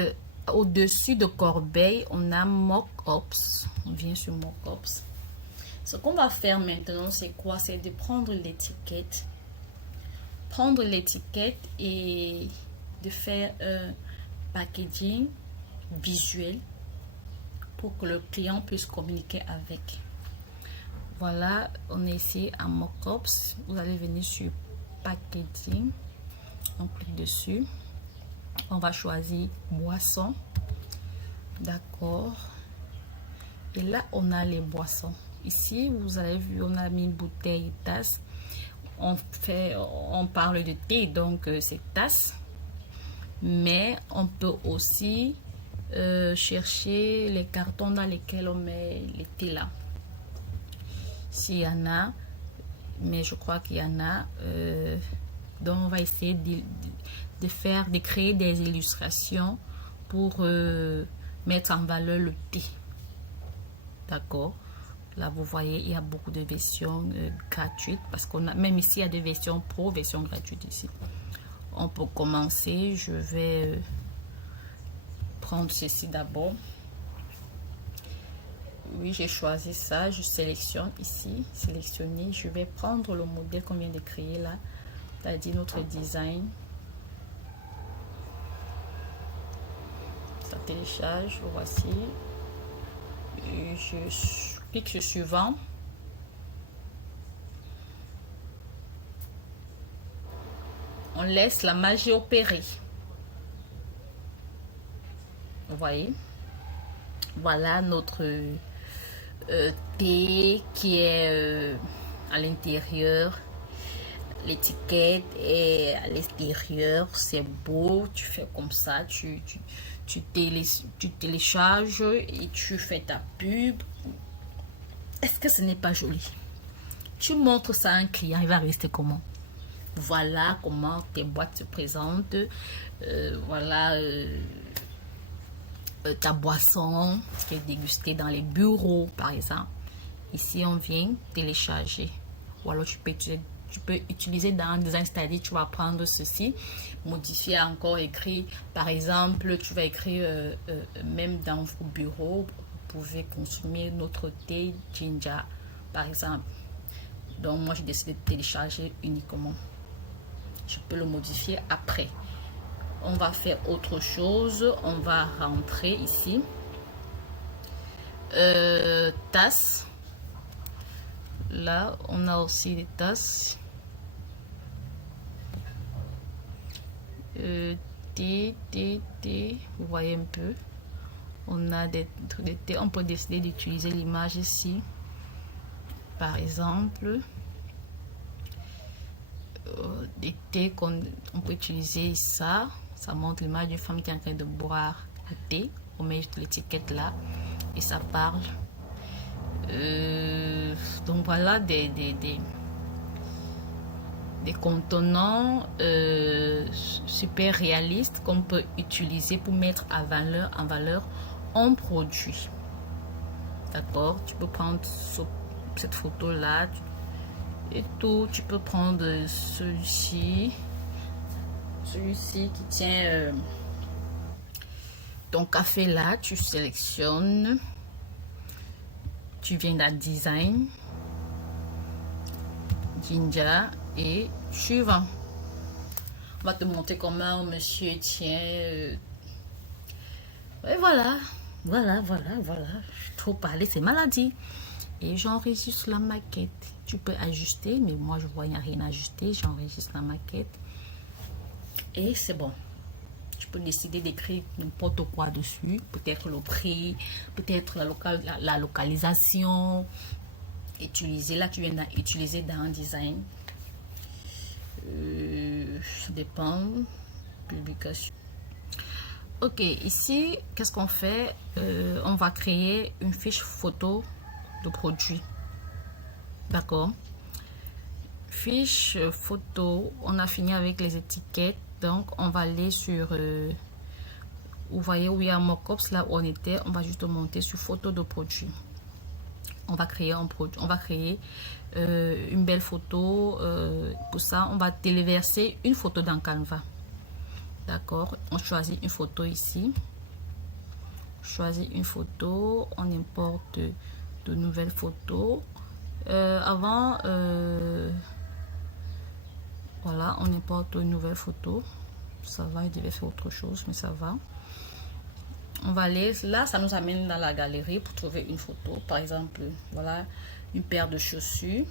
au-dessus de corbeille, on a Mockups. On vient sur Mockups. Ce qu'on va faire maintenant, c'est quoi? C'est de prendre l'étiquette. Prendre l'étiquette et de faire un packaging visuel pour que le client puisse communiquer avec. Voilà, on est ici à Mockups. Vous allez venir sur packaging. On clique dessus. On va choisir boisson. D'accord. Et là, on a les boissons. Ici, vous avez vu, on a mis bouteille, tasse. On parle de thé, donc c'est tasse. Mais on peut aussi chercher les cartons dans lesquels on met les thés là. S'il y en a, mais je crois qu'il y en a. Donc on va essayer de créer des illustrations pour mettre en valeur le thé. D'accord. Là vous voyez, il y a beaucoup de versions gratuites, parce qu'on a même ici il y a des versions pro, versions gratuites ici. On peut commencer. Je vais prendre ceci d'abord. Oui, j'ai choisi ça. Je sélectionne ici, sélectionner. Je vais prendre le modèle qu'on vient de créer là, c'est-à-dire notre design. Ça télécharge, voici. Et je clique sur suivant. On laisse la magie opérer. Vous voyez? Voilà notre thé qui est à l'intérieur. L'étiquette est à l'extérieur. C'est beau. Tu fais comme ça. Tu télécharges et tu fais ta pub. Est-ce que ce n'est pas joli? Tu montres ça à un client, il va rester comment? Voilà comment tes boîtes se présentent. Voilà ta boisson qui est dégustée dans les bureaux, par exemple. Ici, on vient télécharger. Ou alors, tu peux utiliser dans Design Study. Tu vas prendre ceci, modifier encore, écrire. Par exemple, tu vas écrire même dans vos bureaux, vous pouvez consommer notre thé ginger, par exemple. Donc, moi, j'ai décidé de télécharger uniquement. Je peux le modifier après. On va faire autre chose. On va rentrer ici. Tasses. Là, on a aussi des tasses. Thé. Vous voyez un peu. On a des trucs de thé. On peut décider d'utiliser l'image ici. Par exemple. Des thés qu'on peut utiliser ça. Ça montre l'image d'une femme qui est en train de boire le thé. On met l'étiquette là et ça parle. Donc voilà des contenants super réalistes qu'on peut utiliser pour mettre en valeur un produit. D'accord? Tu peux prendre cette photo là et tout. Tu peux prendre celui-ci qui tient ton café là. Tu sélectionnes, tu viens dans design, ginger et suivant. On va te montrer comment monsieur tient. Et voilà. Trop parler, c'est maladie. Et j'enregistre la maquette. Tu peux ajuster, mais moi je vois il n'y a rien à ajuster. J'enregistre la maquette. Et c'est bon. Tu peux décider d'écrire n'importe quoi dessus. Peut-être le prix, peut-être la localisation. Utiliser. Là, tu viens d'utiliser dans un design. Ça dépend. Publication. Ok, ici, qu'est-ce qu'on fait? On va créer une fiche photo de produit. D'accord? Fiche photo. On a fini avec les étiquettes. Donc, on va aller sur... vous voyez où il y a mockups, là où on était. On va juste monter sur photo de produit. On va créer un produit. On va créer une belle photo. Pour ça, on va téléverser une photo dans Canva. D'accord? On choisit une photo ici. Choisit une photo. On importe de nouvelles photos. Avant... voilà, on importe une nouvelle photo. Ça va, il devait faire autre chose, mais ça va. On va aller, là, ça nous amène dans la galerie pour trouver une photo. Par exemple, voilà, une paire de chaussures.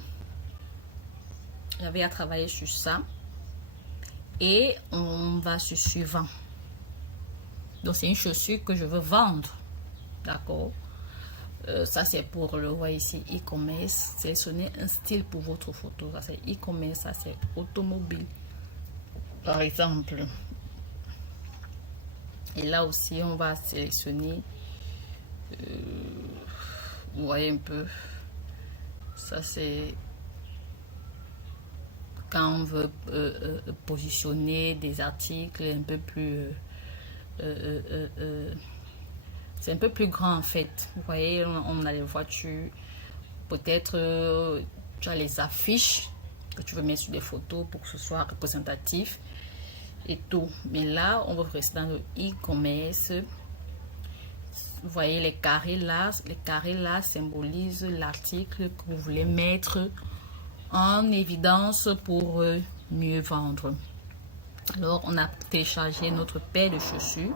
J'avais à travailler sur ça. Et on va sur suivant. Donc, c'est une chaussure que je veux vendre. D'accord? Ça, c'est pour le voir ici, e-commerce. Sélectionnez un style pour votre photo. Ça, c'est e-commerce. Ça, c'est automobile. Par exemple. Et là aussi, on va sélectionner. Vous voyez un peu. Ça, c'est quand on veut positionner des articles un peu plus... c'est un peu plus grand en fait. Vous voyez, on a les voitures. Peut-être tu as les affiches que tu veux mettre sur des photos pour que ce soit représentatif et tout. Mais là, on va rester dans le e-commerce. Vous voyez les carrés là symbolisent l'article que vous voulez mettre en évidence pour mieux vendre. Alors, on a téléchargé notre paire de chaussures.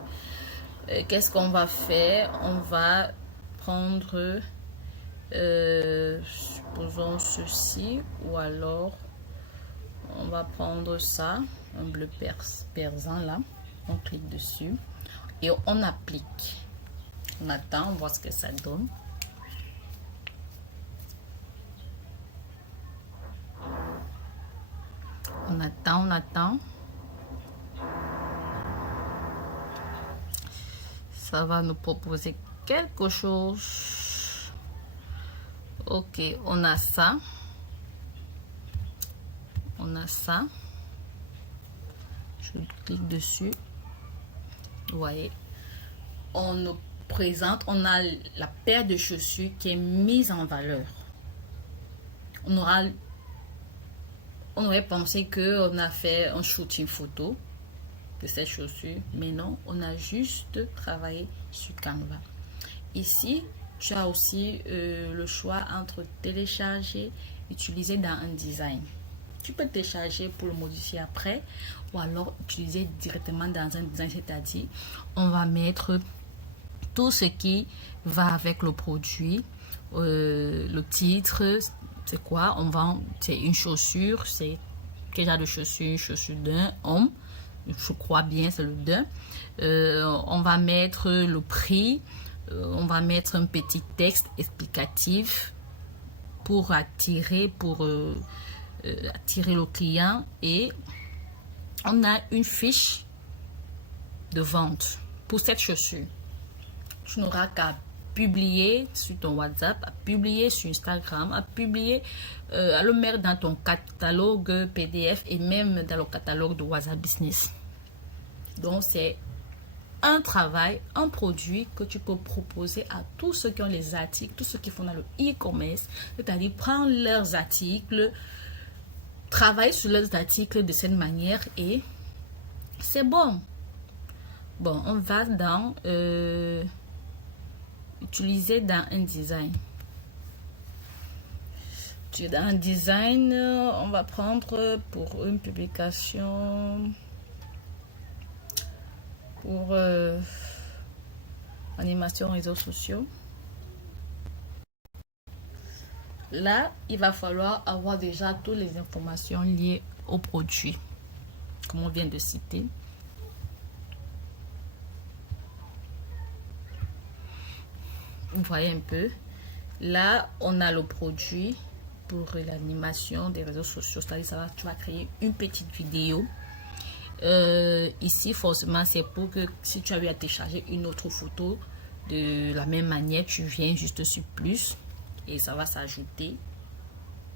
Qu'est-ce qu'on va faire? On va prendre, supposons ceci, ou alors on va prendre ça, un bleu persan là. On clique dessus et on applique. On attend, on voit ce que ça donne. On attend. Ça va nous proposer quelque chose. Ok, on a ça. Je clique dessus. Vous voyez, on nous présente, on a la paire de chaussures qui est mise en valeur. On aurait pensé que on a fait un shooting photo de ces chaussures, mais non, on a juste travaillé sur Canva. Ici, tu as aussi le choix entre télécharger, utiliser dans un design. Tu peux télécharger pour le modifier après, ou alors utiliser directement dans un design, c'est-à-dire on va mettre tout ce qui va avec le produit. Le titre, c'est quoi? On vend, c'est une chaussure, c'est quel genre de chaussure? Une chaussure d'un homme, je crois bien, c'est le d'un. On va mettre le prix, on va mettre un petit texte explicatif pour attirer le client, et on a une fiche de vente pour cette chaussure. Tu n'auras qu'à publier sur ton WhatsApp, à publier sur Instagram, à publier, à le mettre dans ton catalogue PDF et même dans le catalogue de WhatsApp Business. Donc c'est un travail, un produit que tu peux proposer à tous ceux qui ont les articles, tous ceux qui font dans le e-commerce, c'est-à-dire prendre leurs articles, travailler sur leurs articles de cette manière, et c'est bon. Bon, on va dans utiliser dans un design. Dans un design, on va prendre pour une publication, pour animation réseaux sociaux. Là, il va falloir avoir déjà toutes les informations liées au produit, comme on vient de citer. Vous voyez un peu. Là, on a le produit pour l'animation des réseaux sociaux. C'est-à-dire, tu vas créer une petite vidéo. Ici, forcément, c'est pour que si tu as eu à télécharger une autre photo, de la même manière, tu viens juste sur plus. Et ça va s'ajouter,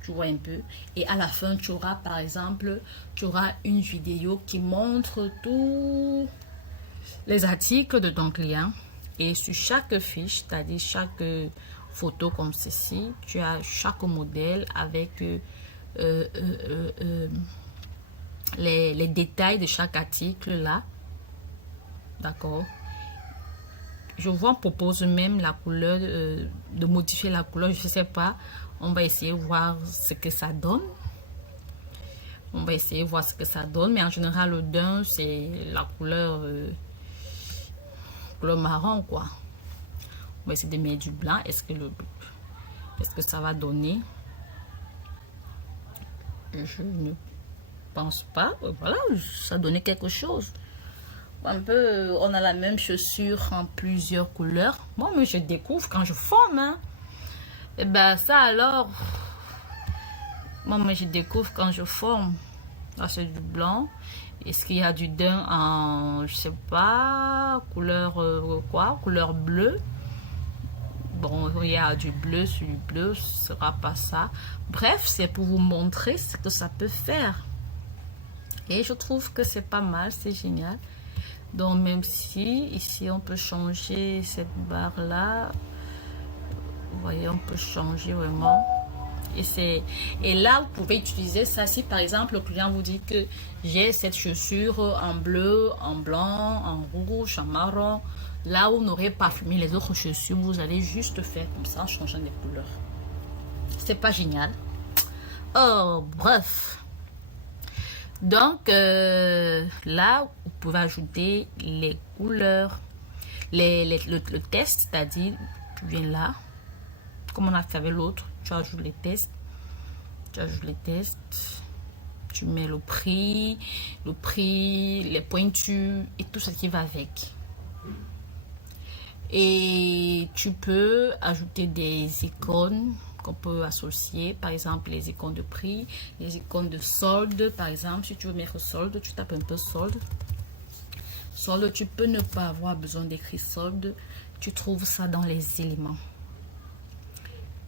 tu vois un peu, et à la fin tu auras par exemple, tu auras une vidéo qui montre tous les articles de ton client, et sur chaque fiche, c'est-à-dire chaque photo comme ceci, tu as chaque modèle avec les détails de chaque article là, d'accord. Je vois, on propose même la couleur, de modifier la couleur, je sais pas. On va essayer de voir ce que ça donne. Mais en général, le daim, c'est la couleur, couleur marron, quoi. On va essayer de mettre du blanc. Est-ce que ça va donner? Je ne pense pas. Voilà, ça donnait quelque chose. Un peu, on a la même chaussure en plusieurs couleurs. Moi, mais je découvre quand je forme, hein. Et ben ça alors, moi, mais je découvre quand je forme. Là, c'est du blanc. Est-ce qu'il y a du daim en, je sais pas, couleur quoi, couleur bleue? Bon, il y a du bleu sur du bleu, ce sera pas ça. Bref, c'est pour vous montrer ce que ça peut faire. Et je trouve que c'est pas mal, c'est génial. Donc même si ici on peut changer cette barre là, vous voyez, on peut changer vraiment, et là vous pouvez utiliser ça. Si par exemple le client vous dit que j'ai cette chaussure en bleu, en blanc, en rouge, en marron, Là où on aurait parfumé les autres chaussures, vous allez juste faire comme ça en changeant les couleurs. C'est pas génial. Oh, bref. Donc, là, vous pouvez ajouter les couleurs, le test, c'est-à-dire, tu viens là, comme on a fait avec l'autre, tu ajoutes les tests, tu mets le prix, les pointures et tout ce qui va avec. Et tu peux ajouter des icônes qu'on peut associer, par exemple les icônes de prix, les icônes de solde. Par exemple, si tu veux mettre solde, tu tapes un peu solde. Solde, tu peux ne pas avoir besoin d'écrire solde, tu trouves ça dans les éléments.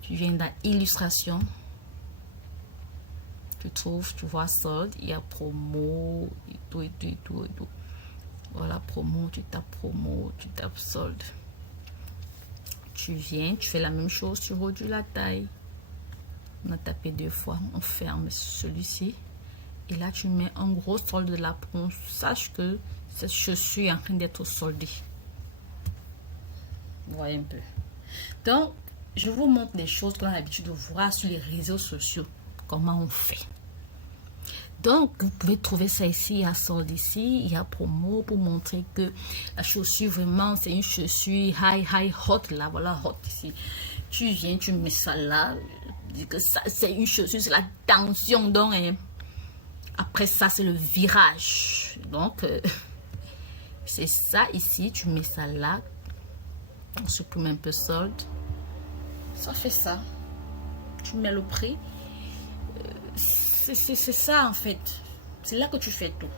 Tu viens dans illustration, tu vois solde, il y a promo, et tout, et tout, et tout, et tout. Voilà, promo, tu tapes solde. Tu viens, tu fais la même chose, tu réduis la taille. On a tapé 2 fois, on ferme celui-ci. Et là, tu mets un gros solde là pour qu'on sache que cette chaussure est en train d'être soldée. Vous voyez un peu. Donc, je vous montre des choses qu'on a l'habitude de voir sur les réseaux sociaux. Comment on fait. Donc, vous pouvez trouver ça ici, il y a solde ici, il y a promo pour montrer que la chaussure, vraiment, c'est une chaussure high, hot, là, voilà, hot ici. Tu viens, tu mets ça là, dis que ça, c'est une chaussure, c'est la tension, donc, hein. Après ça, c'est le virage. Donc, c'est ça ici, tu mets ça là, on supprime un peu solde. Ça fait ça. Tu mets le prix. C'est ça en fait. C'est là que tu fais tout.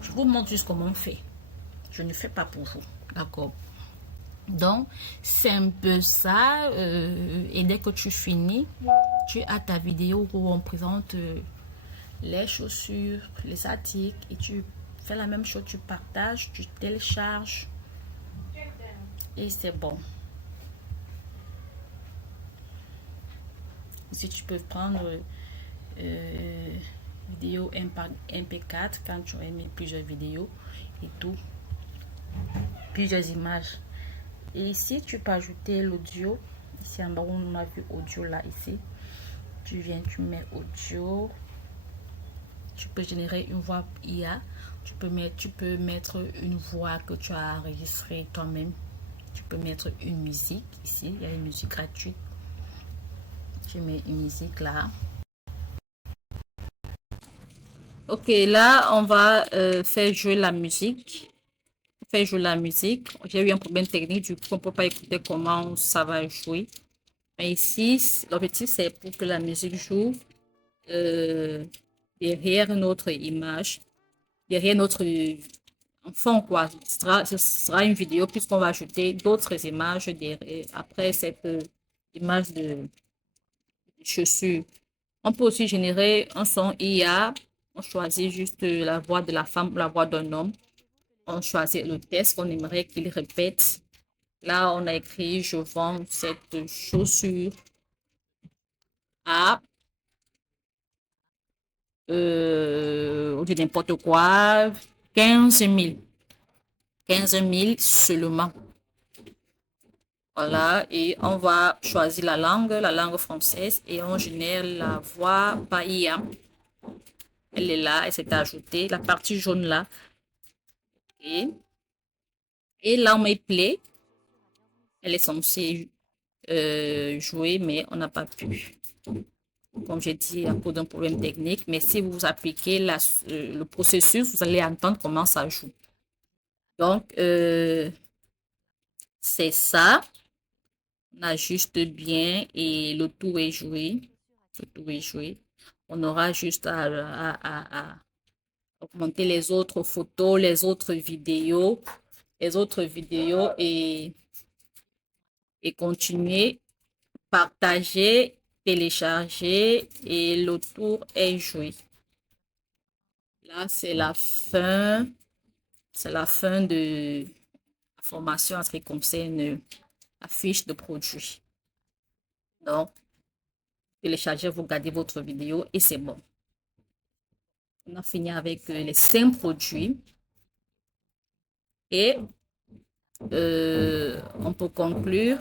Je vous montre juste comment on fait. Je ne fais pas pour vous. D'accord. Donc, c'est un peu ça. Et dès que tu finis, tu as ta vidéo où on présente les chaussures, les articles. Et tu fais la même chose. Tu partages, tu télécharges. Et c'est bon. Si tu peux prendre vidéo MP4 quand tu as mis plusieurs vidéos et tout, plusieurs images. Et ici, tu peux ajouter l'audio. Ici en bas, on a vu audio là, ici. Tu viens, tu mets audio. Tu peux générer une voix IA. Tu peux mettre une voix que tu as enregistrée toi-même. Tu peux mettre une musique ici. Il y a une musique gratuite. Tu mets une musique là. Ok, là, on va faire jouer la musique. Faire jouer la musique. J'ai eu un problème technique, du coup, on ne peut pas écouter comment ça va jouer. Mais ici, l'objectif, c'est pour que la musique joue derrière notre image, derrière notre fond, quoi. Ce sera une vidéo, puisqu'on va ajouter d'autres images derrière, après cette image de chaussure. On peut aussi générer un son IA. On choisit juste la voix de la femme ou la voix d'un homme. On choisit le texte qu'on aimerait qu'il répète. Là, on a écrit « Je vends cette chaussure à ou de n'importe quoi, 15 000. 15 000 seulement. » Voilà, et on va choisir la langue française, et on génère la voix par IA. Elle est là, elle s'est ajoutée, la partie jaune là. Et là, on met play. Elle est censée jouer, mais on n'a pas pu. Comme j'ai dit, à cause d'un problème technique. Mais si vous appliquez le processus, vous allez entendre comment ça joue. Donc, c'est ça. On ajuste bien et le tout est joué. Le tout est joué. On aura juste à augmenter les autres photos, les autres vidéos et continuer, partager, télécharger et le tour est joué. Là, c'est la fin. C'est la fin de la formation en ce qui concerne la fiche de produit. Donc, téléchargez, vous gardez votre vidéo et c'est bon. On a fini avec les 5 produits. Et on peut conclure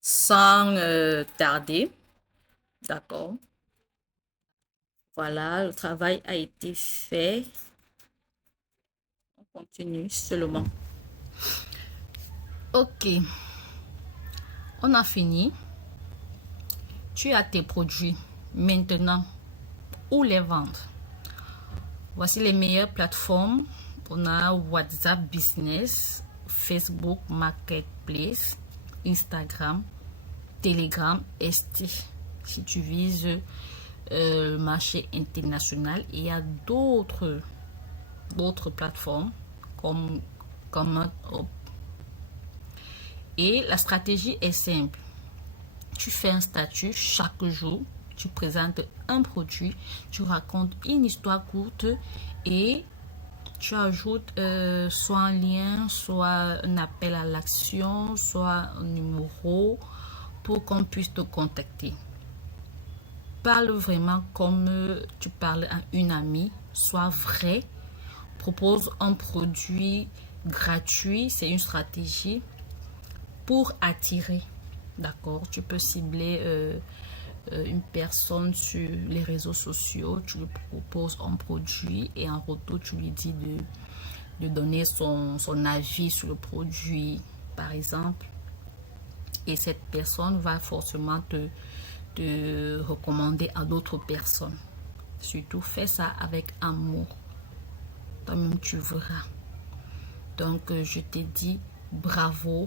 sans tarder. D'accord. Voilà, le travail a été fait. On continue seulement. Ok. On a fini. Tu as tes produits. Maintenant, où les vendre? Voici les meilleures plateformes. On a WhatsApp Business, Facebook Marketplace, Instagram, Telegram, ST. Si tu vises le marché international, il y a d'autres plateformes comme et la stratégie est simple. Tu fais un statut chaque jour, tu présentes un produit, tu racontes une histoire courte et tu ajoutes soit un lien, soit un appel à l'action, soit un numéro pour qu'on puisse te contacter. Parle vraiment comme tu parles à une amie, sois vrai, propose un produit gratuit, c'est une stratégie pour attirer. D'accord, tu peux cibler une personne sur les réseaux sociaux, tu lui proposes un produit et en retour tu lui dis de donner son avis sur le produit par exemple, et cette personne va forcément te recommander à d'autres personnes. Surtout fais ça avec amour, toi-même tu verras. Donc je te dis bravo,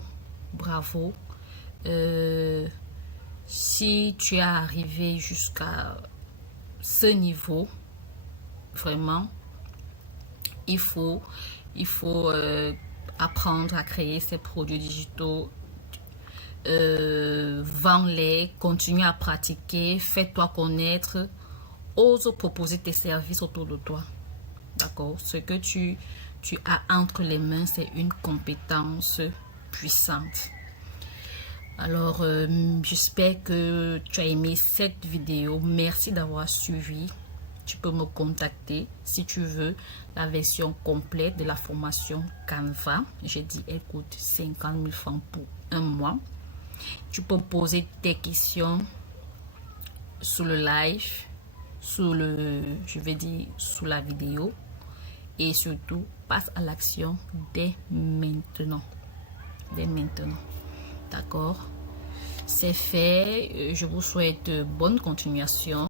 bravo. Si tu es arrivé jusqu'à ce niveau, vraiment, il faut apprendre à créer ces produits digitaux. Vends-les, continue à pratiquer, fais-toi connaître, ose proposer tes services autour de toi. D'accord? Ce que tu as entre les mains, c'est une compétence puissante. Alors, j'espère que tu as aimé cette vidéo. Merci d'avoir suivi. Tu peux me contacter si tu veux la version complète de la formation Canva. J'ai dit, elle coûte 50 000 francs pour un mois. Tu peux poser tes questions sous le live, sous la vidéo. Et surtout, passe à l'action dès maintenant. Dès maintenant. D'accord? C'est fait. Je vous souhaite bonne continuation.